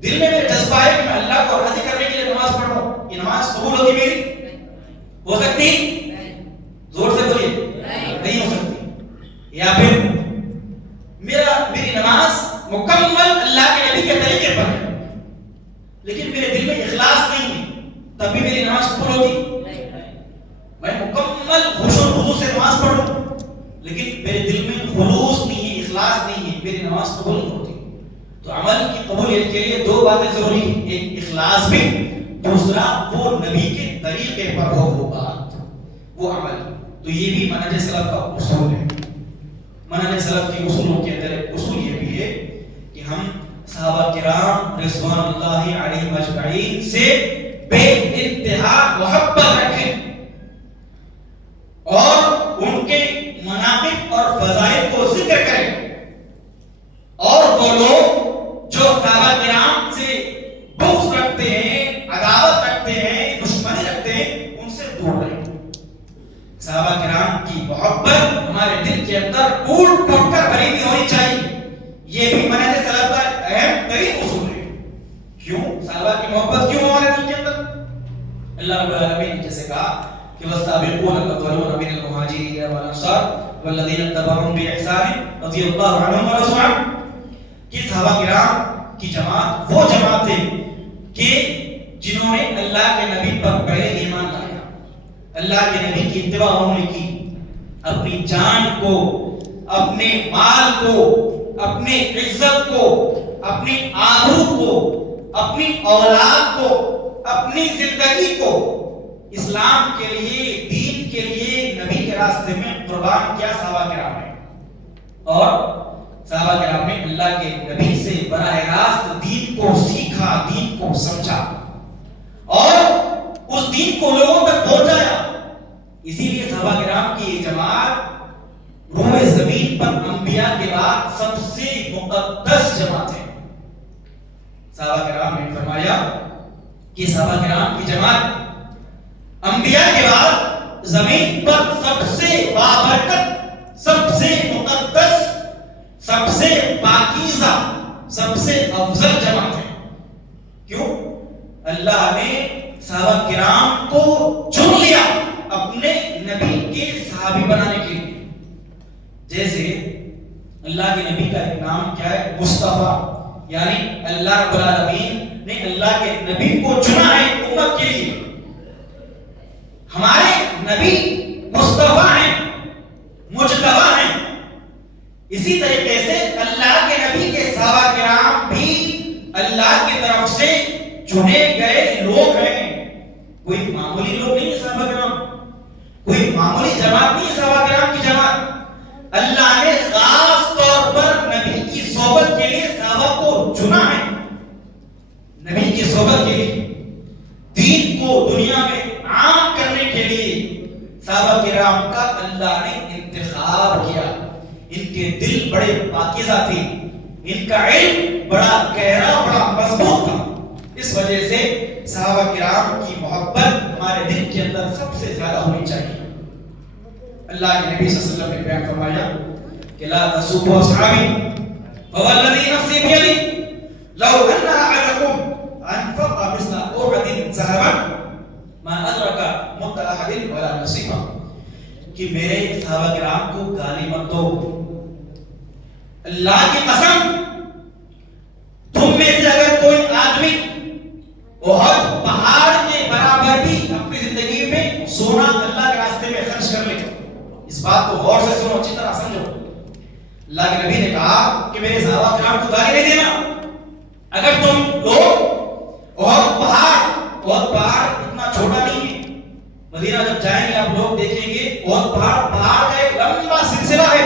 دل میں میرے جذبہ ہے کہ میں اللہ کو راضی کرنے کے لیے نماز پڑھ رہا ہوں. یہ نماز قبول ہوتی میری؟ ہو سکتی؟ زور سے بولیے. نہیں ہو سکتی. یا پھر میری نماز مکمل اللہ کے نبی کے طریقے پر ہے لیکن میرے دل میں اخلاص نہیں ہے، تب بھی میری نماز قبول ہوتی؟ میں مکمل خشوع و خضوع سے نماز پڑھوں لیکن میرے دل میں خلوص نہیں ہے، اخلاص نہیں ہے، میری نماز قبول نہیں ہوتی. تو عمل کی قبولیت کے لیے دو باتیں ضروری ہیں، ایک اخلاص بھی، دوسرا وہ نبی کے طریقے پر ہو وہ بات، وہ عمل. تو یہ بھی منہج سلف کا اصول ہے. منہج سلف کے اصولوں کے اندر ایک اصول یہ بھی ہے کہ ہم صحابہ کرام رضوان اللہ علیہم اجمعین سے بے انتہا محبت رکھیں اور ان کے مناقب اور فضائل کو ذکر کریں اور ہمارے دل کے اندر ٹوٹ ٹوٹ کر بھری ہوئی ہونی چاہیے. یہ بھی منہج سلف کا اہم ترین اصول ہے. کیوں؟ صحابہ کی محبت کیوں ہمارے دل کے اندر؟ اللہ رب العالمین نے جیسے کہا کہ والسابقون الاولون من المہاجرین والانصار والذین اتبعوهم بإحسان رضی اللہ عنہم ورضوا عنہ، کہ صحابہ کرام کی جماعت وہ جماعت ہے کہ جنہوں نے اللہ کے نبی پر پہلے ایمان لایا، اللہ کے نبی کی اتباع انہوں نے کی، اپنی جان کو، اپنے مال کو، اپنی عزت کو، اپنی آبرو کو، اپنی اولاد کو، اپنی زندگی کو اسلام کے لیے، دین کے لیے، نبی کے راستے میں قربان کیا صحابہ کرام نے. اور صحابہ کرام نے اللہ کے نبی سے براہ راست دین کو سیکھا، دین کو سمجھا اور اس دین کو لوگوں تک پہنچایا. اسی لیے صحابہ کرام کی یہ جماعت روح زمین پر انبیاء کے بعد سب سے مقدس جماعت ہے. صحابہ کرام نے فرمایا کہ صحابہ کرام کی جماعت انبیاء کے بعد زمین پر سب سے بابرکت، سب سے مقدس، سب سے پاکیزہ، سب سے افضل جماعت ہے. کیوں؟ اللہ نے صحابہ کرام کو چن لیا اپنے نبی کے صحابی بنانے کے لیے. جیسے اللہ کے نبی کا ایک نام کیا ہے؟ مصطفیٰ، یعنی اللہ رب العالمین نے اللہ کے نبی کو چنا ہے امت کے لیے. ہمارے نبی مصطفیٰ ہیں، مجتبی ہیں. اسی طریقے سے اللہ کے نبی کے صحابہ کرام بھی اللہ کی طرف سے چنے گئے لوگ ہیں. کوئی معمولی لوگ نہیں ہے صحابہ کرام، کوئی معمولی جماعت نہیں ہے صحابہ کرام کی جماعت. اللہ نے خاص طور پر نبی کی صحبت کے لیے صحابہ کو چنا ہے. نبی کی صحبت کے لیے، دین کو دنیا میں عام کرنے کے لیے صحابہ کرام کا اللہ نے انتخاب کیا. ان کے دل بڑے پاکیزہ تھے، ان کا علم بڑا گہرا، بڑا مضبوط تھا. اس وجہ سے صحابہ کرام کی محبت ہمارے دل کے اندر سب سے زیادہ ہونی چاہیے. اللہ کے نبی صلی اللہ علیہ وسلم نے بیان فرمایا کہ لا تسبوا اصحابی فوالذی نفسی بیدی لو ان احدکم انفق مثل احد ذهبا ما ادرک مد احد ولا نصیبا، کہ میرے صحابہ کرام کو گالی مت دو. اللہ کی قسم، تم میں سے اگر کوئی آدمی احد پہاڑ کے برابر بھی اپنی زندگی میں سونا اللہ کے راستے میں خرچ کر لے، اس بات کو غور سے سنو، اچھی طرح سمجھو. اللہ کے نبی نے کہا کہ میرے صحابہ کرام کو گالی نہیں دینا. اگر تم لوگ احد پہاڑ اتنا چھوٹا نہیں ہے، مدینہ جب جائیں گے آپ لوگ دیکھیں گے احد پہاڑ کا ایک لمبا سلسلہ ہے،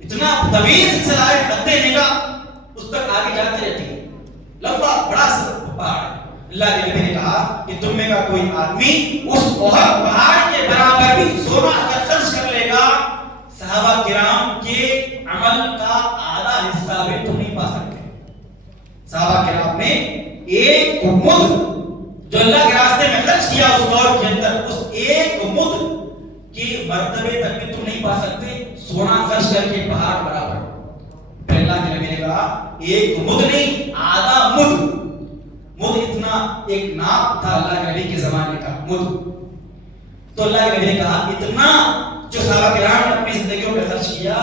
اتنا طویل سلسلہ ہے، حد نگاہ اس تک آگے جاتی رہتی ہے، لمبا بڑا پہاڑ. اللہ کے نبی نے کہا کہ تم میں کا کوئی آدمی اس احد پہاڑ کے برابر بھی سونا اگر خرچ کر لے گا، صحابہ کرام کے عمل کا آدھا حصہ بھی تم نہیں پا سکتے. صحابہ کرام نے ایک مد جو اللہ کے راستے میں خرچ کیا اس دور کے اندر، اس ایک مد کے مرتبے تک بھی تم نہیں پا سکتے سونا خرچ کر کے پہاڑ برابر. پھر اللہ کے نبی نے کہا ایک مد نہیں، آدھا مد. مد اتنا ایک ناپ تھا اللہ کے نبی کے زمانے کا مد. تو اللہ کے نبی نے کہا اتنا جو صحابہ کرام نے اپنی زندگیوں میں خرچ کیا،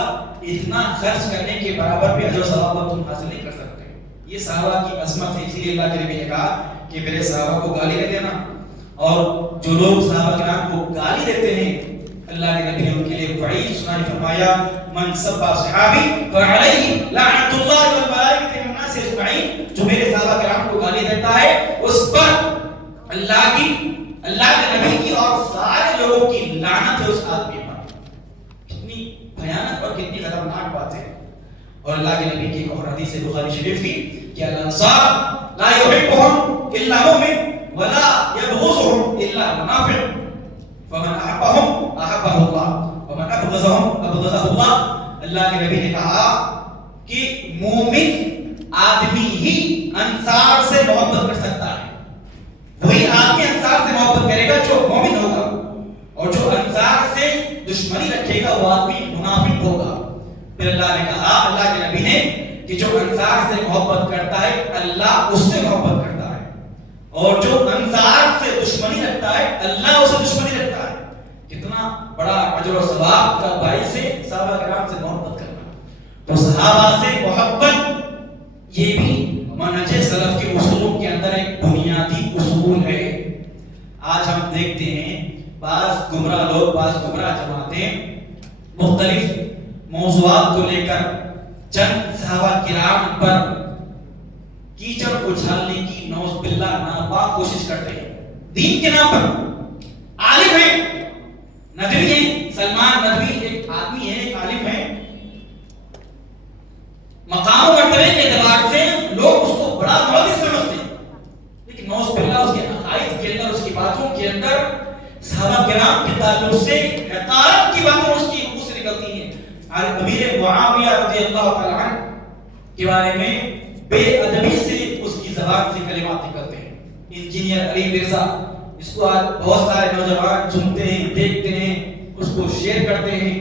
اتنا خرچ کرنے کے برابر بھی اجر و ثواب تم حاصل نہیں کر سکتے. یہ صحابہ کی عظمت ہے. اسی لیے اللہ کے نبی نے کہا کہ میرے صحابہ کو گالی نہیں دینا. اور جو لوگ صحابہ کرام کو گالی دیتے ہیں، اللہ کے نبی نے ان کے لیے وعید سنائی فرمایا من سب صحابی فعلیہ لعنت اللہ والملائکۃ والناس اجمعین. جو میرے صحابہ کرام کو گالی دیتا ہے اس پر اللہ کے نبی کی اور سارے لوگوں کی لعنت ہے اس آدمی پر. کتنی بھیانک اور کتنی خطرناک بات ہے. اور اللہ کے نبی کی ایک اور حدیث بخاری شریف تھی کہ الانصار لا يحبهم الا مؤمن ولا يبغضهم الا منافق فمن احبهم احبه الله ومن ابغضهم ابغضه الله. اللہ کے نبی نے کہا کہ مومن آدمی ہی انصار سے محبت کر سکتا ہے. وہی آدمی انصار سے محبت کرے گا جو مومن ہوگا، اور جو انصار سے دشمنی رکھے رکھے گا وہ آدمی منافق ہوگا. پھر اللہ نے کہا, اللہ کے نبی نے, کہ جو انصار سے محبت کرتا ہے اللہ اس سے محبت کرتا ہے, اور جو انصار سے دشمنی رکھتا ہے اللہ اسے دشمنی رکھتا ہے. کتنا بڑا اجر و ثواب کا باعث ہے صحابہ کرام سے محبت کرنا. تو صحابہ سے محبت یہ بھی منہج سلف کے اصولوں کے اندر ایک بنیادی اصول ہے. آج ہم دیکھتے ہیں بعض گمراہ لوگ, بعض گمراہ جماعتیں مختلف موضوعات کو لے کر چند صحابہ کرام پر کیچڑ اچھالنے کی نعوذ باللہ ناپاک کوشش کرتے ہیں دین کے نام پر. عالم ہے, ندوی ہے, سلمان ندوی ایک آدمی ہے, ایک عالم ہے, مقام و مرتبے کے اعتبار سے لوگ اس کو بڑا محدث سمجھتے ہیں, لیکن نعوذ باللہ اس کے عقائد کے اندر, اس کی باتوں کے اندر صحابہ کرام کے تعلق سے حقارت کی باتیں اس کی منہ سے نکلتی ہیں. امیر معاویہ رضی اللہ تعالی عنہ کے بارے میں بے ادبی سے اس کی زبان سے کلمات نکلتے ہیں. انجینئر علی مرزا, اس کو آج بہت سارے نوجوان سنتے ہیں, دیکھتے ہیں, اس کو شیئر کرتے ہیں.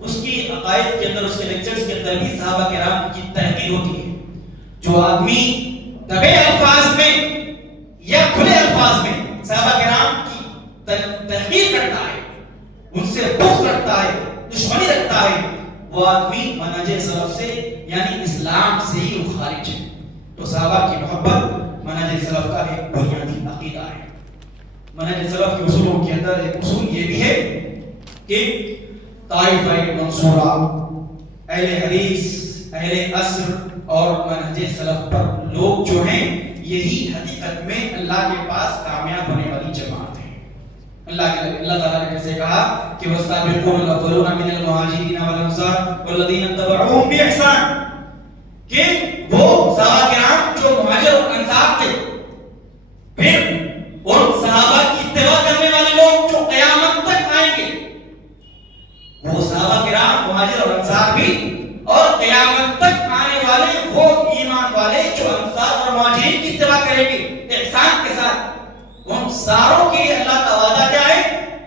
اس کی عقائد کے اندر, اس کے لیکچرز کے اندر بھی صحابہ کرام کی تحقیر ہوتی ہے. جو آدمی دبے الفاظ میں یا کھلے الفاظ میں صحابہ کرام کی تحقیر کرتا ہے, ان سے بغض رکھتا ہے, دشمنی رکھتا ہے, وہ آدمی منہج سلف سے یعنی اسلام سے ہی خارج ہے. تو صحابہ کی محبت منہج سلف کا ایک بنیادی عقیدہ ہے. منہج سلف کے اصولوں کے اندر ایک اصول یہ بھی ہے کہ طائفہ منصورہ, اہل حدیث, اہل عصر اور منہج سلف پر لوگ جو ہیں یہی حقیقت میں اللہ کے پاس کامیاب ہونے والی جماعت ہے. اللہ تعالیٰ نے جیسے کہا کہ والسابقون الاولون من المہاجرین والانصار والذین اتبعوہم بإحسان, کہ وہ صحابہ کرام جو مہاجر اور انصار تھے, پھر ان صحابہ کی اتباع کرنے والے لوگ جو قیامت تک آئیں گے, وہ صحابہ کرام مہاجر اور انصار بھی, اور قیامت تک آنے والے وہ ایمان والے جو انصار اور مہاجرین کی اتباع کریں گے احسان کے ساتھ, ان ساروں کے لیے اللہ کا وعدہ کیا ہے؟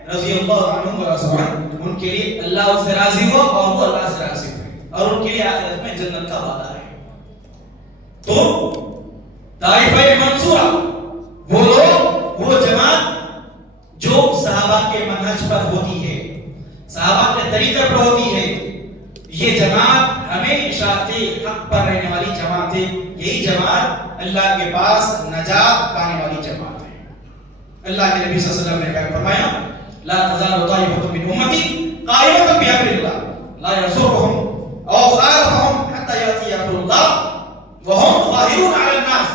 رضی اللہ عنہم ورضوان. ان کے لیے اللہ ان سے راضی ہوا اور وہ اللہ سے راضی ہوئے, اور ان کے لیے آخرت میں جنت کا وعدہ ہے. تو طائفہ منصورہ وہ لوگ, وہ جماعت جو صحابہ کے منہج پر ہوتی ہے, صحابہ کے طریقے پر ہوتی ہے, یہ جماعت ہمیشہ سے حق پر رہنے والی جماعت ہے. یہی جماعت اللہ کے پاس نجات پانے والی جماعت ہے. اللہ کے نبی صلی اللہ علیہ وسلم نے فرمایا لا تزال طائفة من امتی قائمة بأمر الله لا يضرهم او خالفهم حتى يأتي امر الله وهم ظاهرون على الناس,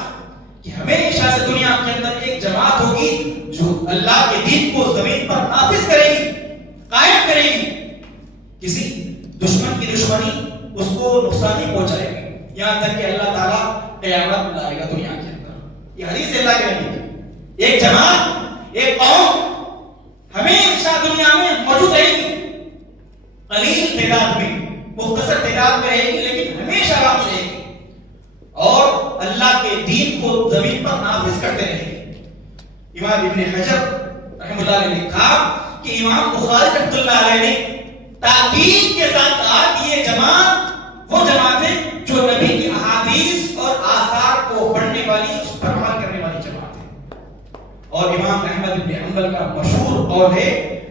کہ ہمیشہ سے دنیا کے اندر ایک جماعت ہوگی جو اللہ کے دین کو زمین پر نافذ کرے گی, قائم کرے گی, کسی دشمن کی دشمنی اس کو نقصان نہیں پہنچائے گی, یہاں تک کہ اللہ تعالیٰ قیامت لائے گا دنیا کے اندر. یہ حدیث ہے اللہ کے نبی کی. ایک جماعت, ایک قوم ہمیشہ دنیا میں موجود رہے گی, قلیل تعداد میں, مختصر تعداد میں رہے گی, لیکن ہمیشہ باقی رہے گی, اور اللہ کے دین کو زمین پر نافذ کرتے رہے گی. امام ابن حجر رحمہ اللہ نے لکھا کہ امام بخاری رحمۃ اللہ علیہ نے تاکید کے ساتھ کہا کہ یہ جماعت وہ جماعت ہے جو نبی کی احادیث اور آثار کو پڑھنے والی, اس پر عمل کرنے والی جماعت ہے. اور امام احمد بن حنبل کا مشہور قول ہے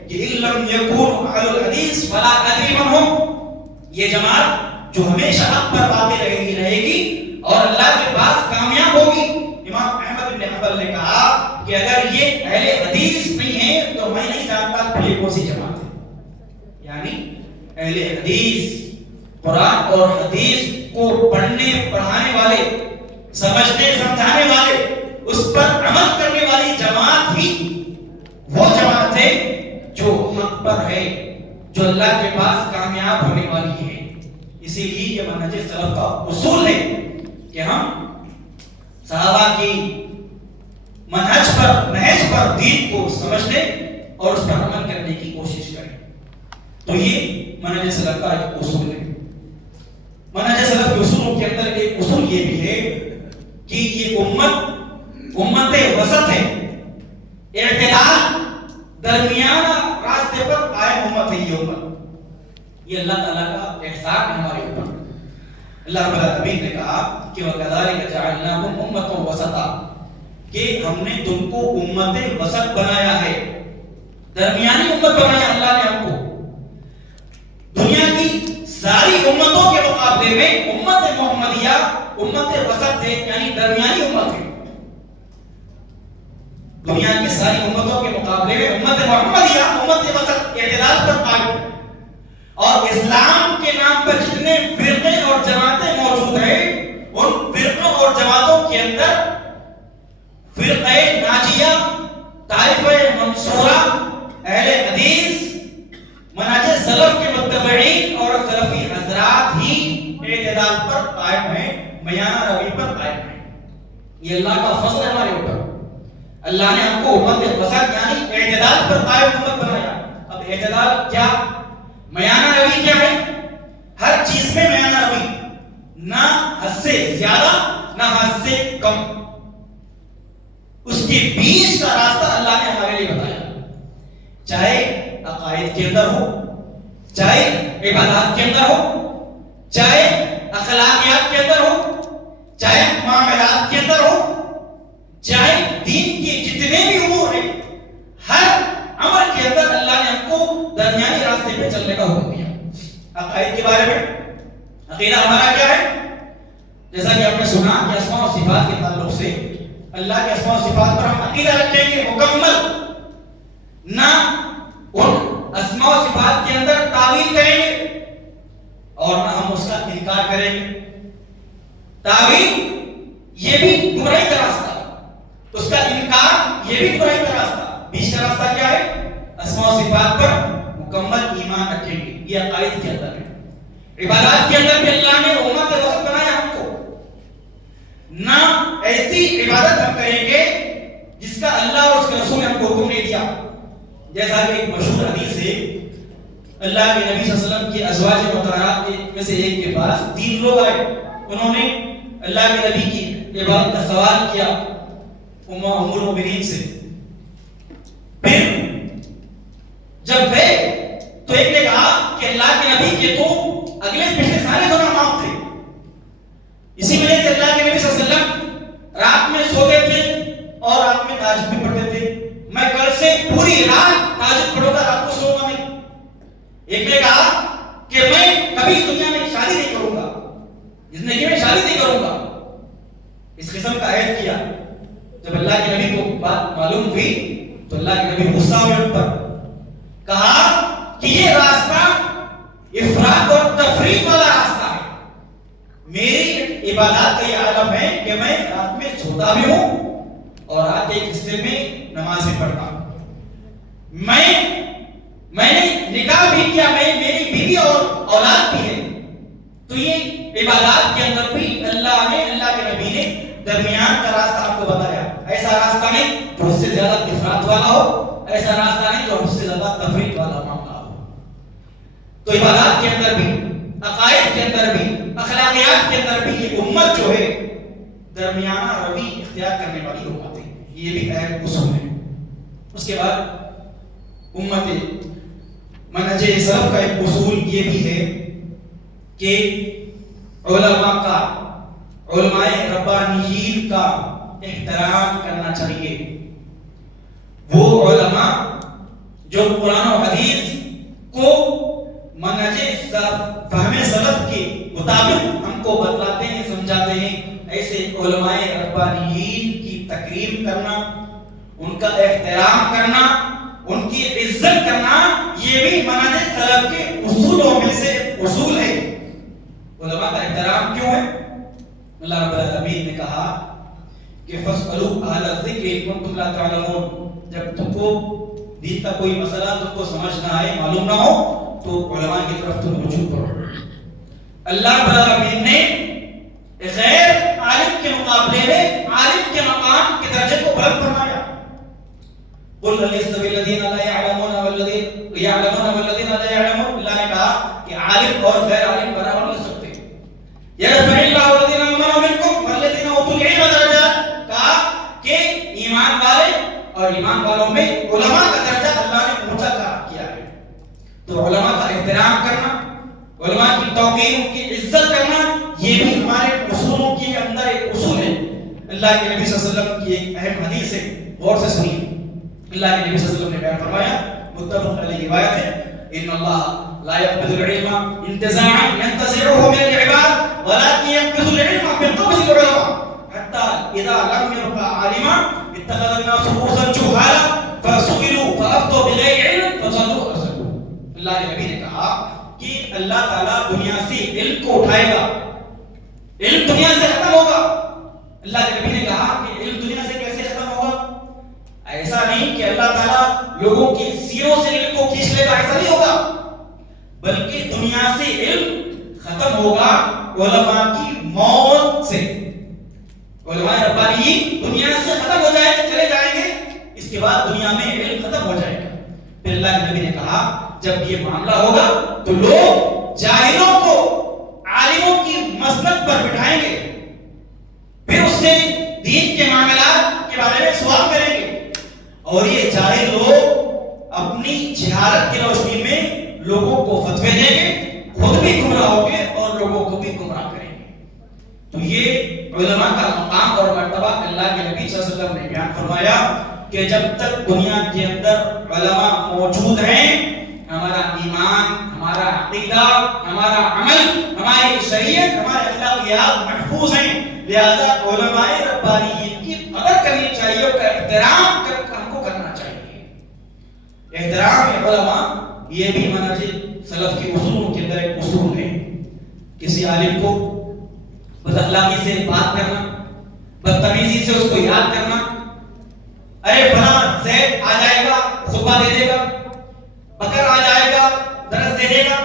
کہ ان لم یکونوا اہل الحدیث فلا ادری من هم, یہ جماعت جو ہمیشہ حق پر باقی رہے گی اور اللہ کے پاس کامیاب ہوگی. امام احمد بن حنبل نے کہا کہ اگر یہ اہل حدیث نہیں ہے تو میں نہیں جانتا کہ یہ کون سی جماعت ہے. یعنی اہل حدیث, قرآن اور حدیث کو پڑھنے پڑھانے والے, سمجھنے سمجھانے والے, اس پر عمل کرنے والی جماعت ہی وہ جماعت ہے جو حق پر ہے, جو اللہ کے پاس کامیاب ہونے والی ہے. اسی لیے یہ منہج سلف کا اصول ہے کہ ہم صحابہ کی منہج پر, نہج پر دین کو سمجھنے اور اس پر عمل کرنے کی کوشش کریں. تو یہ منہج سلف کا ایک اصول ہے. منہج سلف کے اصولوں کے اندر ایک اصول یہ بھی ہے کہ یہ امت وسط ہے, اعتدال درمیانہ راستے پر قائم امت ہے. یہ امت یہ اللہ تعالیٰ کا احسان ہے ہمارے اوپر. اللہ رب العالمین نے کہا کہ وَكَذَلِكَ جَعَلْنَاكُمْ أُمَّةً وَسَطًا کہ ہم نے تم کو امت وسط بنایا ہے, درمیانی امت بنایا اللہ نے ہم کو. دنیا کی ساری امتوں کے مقابلے میں امت محمدیہ امت وسط ہے, یعنی درمیانی امت ہے. دنیا کی ساری امتوں کے مقابلے میں امت محمدیہ امت وسط اعتدال پر قائم ہے. اور اسلام کے نام پر جتنے فرقے اور جماعتیں موجود ہیں ان فرقوں اور جماعتوں کے اندر فرقہ ناجیہ, طائفہ منصورہ, اہل حدیث, منہج سلف کے متبعین اور سلفی حضرات ہی اعتدال پر قائم ہیں, میانہ روی پر قائم ہیں. یہ اللہ کا فضل ہے ہمارے اوپر. اللہ نے ہم کو امت وسط یعنی اعتدال پر قائم امت بنایا. اب اعتدال کیا, میانہ روی کیا ہے؟ ہر چیز میں میانہ روی, نہ حد سے زیادہ نہ حد سے کم, اس کے بیچ کا راستہ اللہ نے ہمارے لیے بتایا. چاہے عقائد کے اندر ہو, چاہے عبادات کے اندر ہو, چاہے اخلاقیات کے اندر ہو, چاہے معاملات کے اندر ہو, چاہے دین کے جتنے بھی امور ہیں, ہر عمل کے اندر اللہ نے ہم کو درمیانی راستے پہ چلنے کا حکم دیا. عقائد کے بارے میں عقیدہ ہمارا کیا ہے؟ جیسا کہ آپ نے سنا کہ اسماء و صفات کے تعلق سے اللہ کے اسماء و صفات پر ہم عقیدہ رکھیں گے مکمل, نہ ان اسماء و صفات کے اندر تعویل کریں گے اور نہ ہم اس کا انکار کریں گے. تعویل یہ بھی گمراہی کا راستہ, اس کا انکار یہ بھی گمراہی کا راستہ. بیچ کا راستہ کیا ہے؟ اسماء و صفات پر مکمل ایمان رکھیں گے. یہ عقائد کے اندر ہے. عبادات کے اندر بھی اللہ نے امت وسط بنایا ہم کو. نہ ایسی عبادت ہم کریں گے جس کا اللہ اور اس کے رسول نے ہم کو حکم نہیں دیا. جیسا کہ ایک مشہور حدیث ہے, اللہ کے نبی صلی اللہ علیہ وسلم کی ازواج مطہرات میں سے ایک کے پاس 3 لوگ آئے. انہوں نے اللہ کے نبی کی عبادت کا سوال کیا ام المؤمنین سے. پھر جب گئے تو ایک نے کہا کہ اللہ کے نبی کے تو اگلے پچھلے سارے گناہ معاف تھے, اسی وجہ سے اللہ کے نبی صلی اللہ علیہ وسلم رات میں سوتے تھے اور رات میں تہجد بھی پڑھتے تھے. میں کل سے پوری رات تہجد پڑھوں گا, رات کو سوؤں گا نہیں. ایک نے کہا کہ میں کبھی دنیا میں شادی نہیں کروں گا, زندگی میں شادی نہیں کروں گا. اس قسم کا عہد کیا. جب اللہ کے نبی کو بات معلوم ہوئی تو اللہ کے نبی غصہ ہوئے ان پر, کہا کہ یہ راستہ افراط اور تفریط والا راستہ ہے. میری عبادات کا یہ عالم ہے کہ میں رات میں سوتا بھی ہوں اور رات کے ایک حصے میں نماز بھی پڑھتا ہوں. میں نے نکاح بھی کیا, میری بیوی اور اولاد بھی ہے. تو یہ عبادات کے اندر بھی اللہ کے نبی نے درمیان کا راستہ آپ کو بتایا. ایسا راستہ نہیں جو اس سے زیادہ افراط والا ہو, ایسا راستہ نہیں جو اس سے زیادہ تفریط والا معاملہ ہو. تو عبادات کے اندر بھی, عقائد کے اندر بھی, اخلاقیات کے اندر بھی یہ امت جو ہے درمیانہ روی اختیار کرنے والی امت ہے. یہ بھی اہم اصول ہے. اس کے بعد امت منہج سلف کا ایک اصول یہ بھی ہے کہ علماء ربانیین کا احترام کرنا چاہیے. وہ علماء جو قرآن و حدیث کو منہج فہم سلف کے مطابق ہم کو بتلاتے ہیں, سمجھاتے ہیں, ایسے علماء ربانیین کی تکریم کرنا, ان کا احترام کرنا, ان کی عزت کرنا, یہ بھی منہج سلف کے اصولوں میں سے اصول ہے. علماء کا احترام کیوں ہے؟ اللہ رب العالمین نے کہا کہ فَاسْأَلُوا أَهْلَ الذِّكْرِ إِن كُنتُمْ لَا تَعْلَمُونَ. جب تم کو دین کا کوئی مسئلہ تم کو سمجھ نہ آئے, معلوم نہ ہو, تو علماء کی طرف تم رجوع کرو. اللہ رب العالمین نے غیر عالم کے مقابلے میں عالم کے مقام کے درجے کو بلند فرمایا. قُلْ هَلْ يَسْتَوِي الَّذِينَ لَا يَعْلَمُونَ وَالَّذِينَ يَعْلَمُونَ وَالَّذِينَ لَا يَعْلَمُونَ. اللہ نے کہا کہ عالم اور غیر عالم برابر نہیں سکتے. يَرْفَعِ اللَّهُ الَّذِينَ آمَنُوا مِنكُمْ وَالَّذِينَ أُوتُوا الْعِلْمَ دَرَجَاتٍ. کہا کہ ایمان والے اور ایمان والوں میں علماء کا درجہ اللہ نے اونچا کیا ہے. تو علماء کا احترام کرنا, علماء کی توقیر، ان کی عزت کرنا، یہ بھی ہمارے اصولوں کے اندر ایک اصول ہے۔ اللہ کے نبی صلی اللہ علیہ وسلم کی ایک اہم حدیث ہے، غور سے سنیے۔ اللہ کے نبی صلی اللہ علیہ وسلم نے بیان فرمایا، متفق علیہ روایت ہے، ان اللہ لا يقبض العلم انتزاعا ينتزعه من العباد ولكن يقبض العلم بقبض العلماء حتى اذا لم يبقى عالما اتخذ الناس رؤوسا جهالا فسئلوا فافتوا بغير علم فضلوا وضلوا۔ اللہ کے نبی نے کہا کہ اللہ تعالیٰ دنیا سے علم کو اٹھائے گا، علم دنیا سے ختم ہوگا۔ اللہ کے نبی نے کہا کہ علم دنیا سے کیسے ختم ہوگا؟ ایسا نہیں کہ اللہ تعالیٰ لوگوں کی سیروں سے علم کو کھینچ لے گا، ایسا نہیں ہوگا، بلکہ دنیا سے علم ختم ہوگا علماء کی موت سے۔ علماء ربانی دنیا سے ختم ہو جائیں گے، چلے جائیں گے، اس کے بعد دنیا میں علم ختم ہو جائے گا۔ پھر اللہ کے نبی نے کہا جب یہ معاملہ ہوگا تو لوگ جاہلوں کو عالموں کی مسند پر بٹھائیں گے، پھر اس سے دین کے معاملات کے بارے میں سوال کریں گے، اور یہ جاہل لوگ اپنی جہالت کی روشنی میں لوگوں کو فتوے دیں گے، خود بھی گمراہ ہوں گے اور لوگوں کو بھی گمراہ کریں گے۔ تو یہ علماء کا مقام اور مرتبہ اللہ کے نبی صلی اللہ علیہ وسلم نے بیان فرمایا کہ جب تک دنیا کے اندر علماء موجود ہیں، ہمارا ایمان، ہمارا عقیدہ، ہمارا عمل، ہماری شریعت، ہمارے اخلاقیات محفوظ ہیں۔ لہذا علماء ربانیین کی قدر کرنی چاہیے، اور احترام ہم کو کرنا چاہیے۔ احترام علماء یہ بھی منہج سلف کے اصولوں کے اندر ایک اصول ہے۔ کسی عالم کو بد اخلاقی سے بات کرنا، بدتمیزی سے اس کو یاد کرنا، ارے فلاں زید آ جائے گا خطبہ دے دے گا، بکر آ جائے گا درس دے دے گا،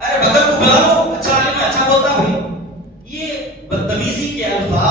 ارے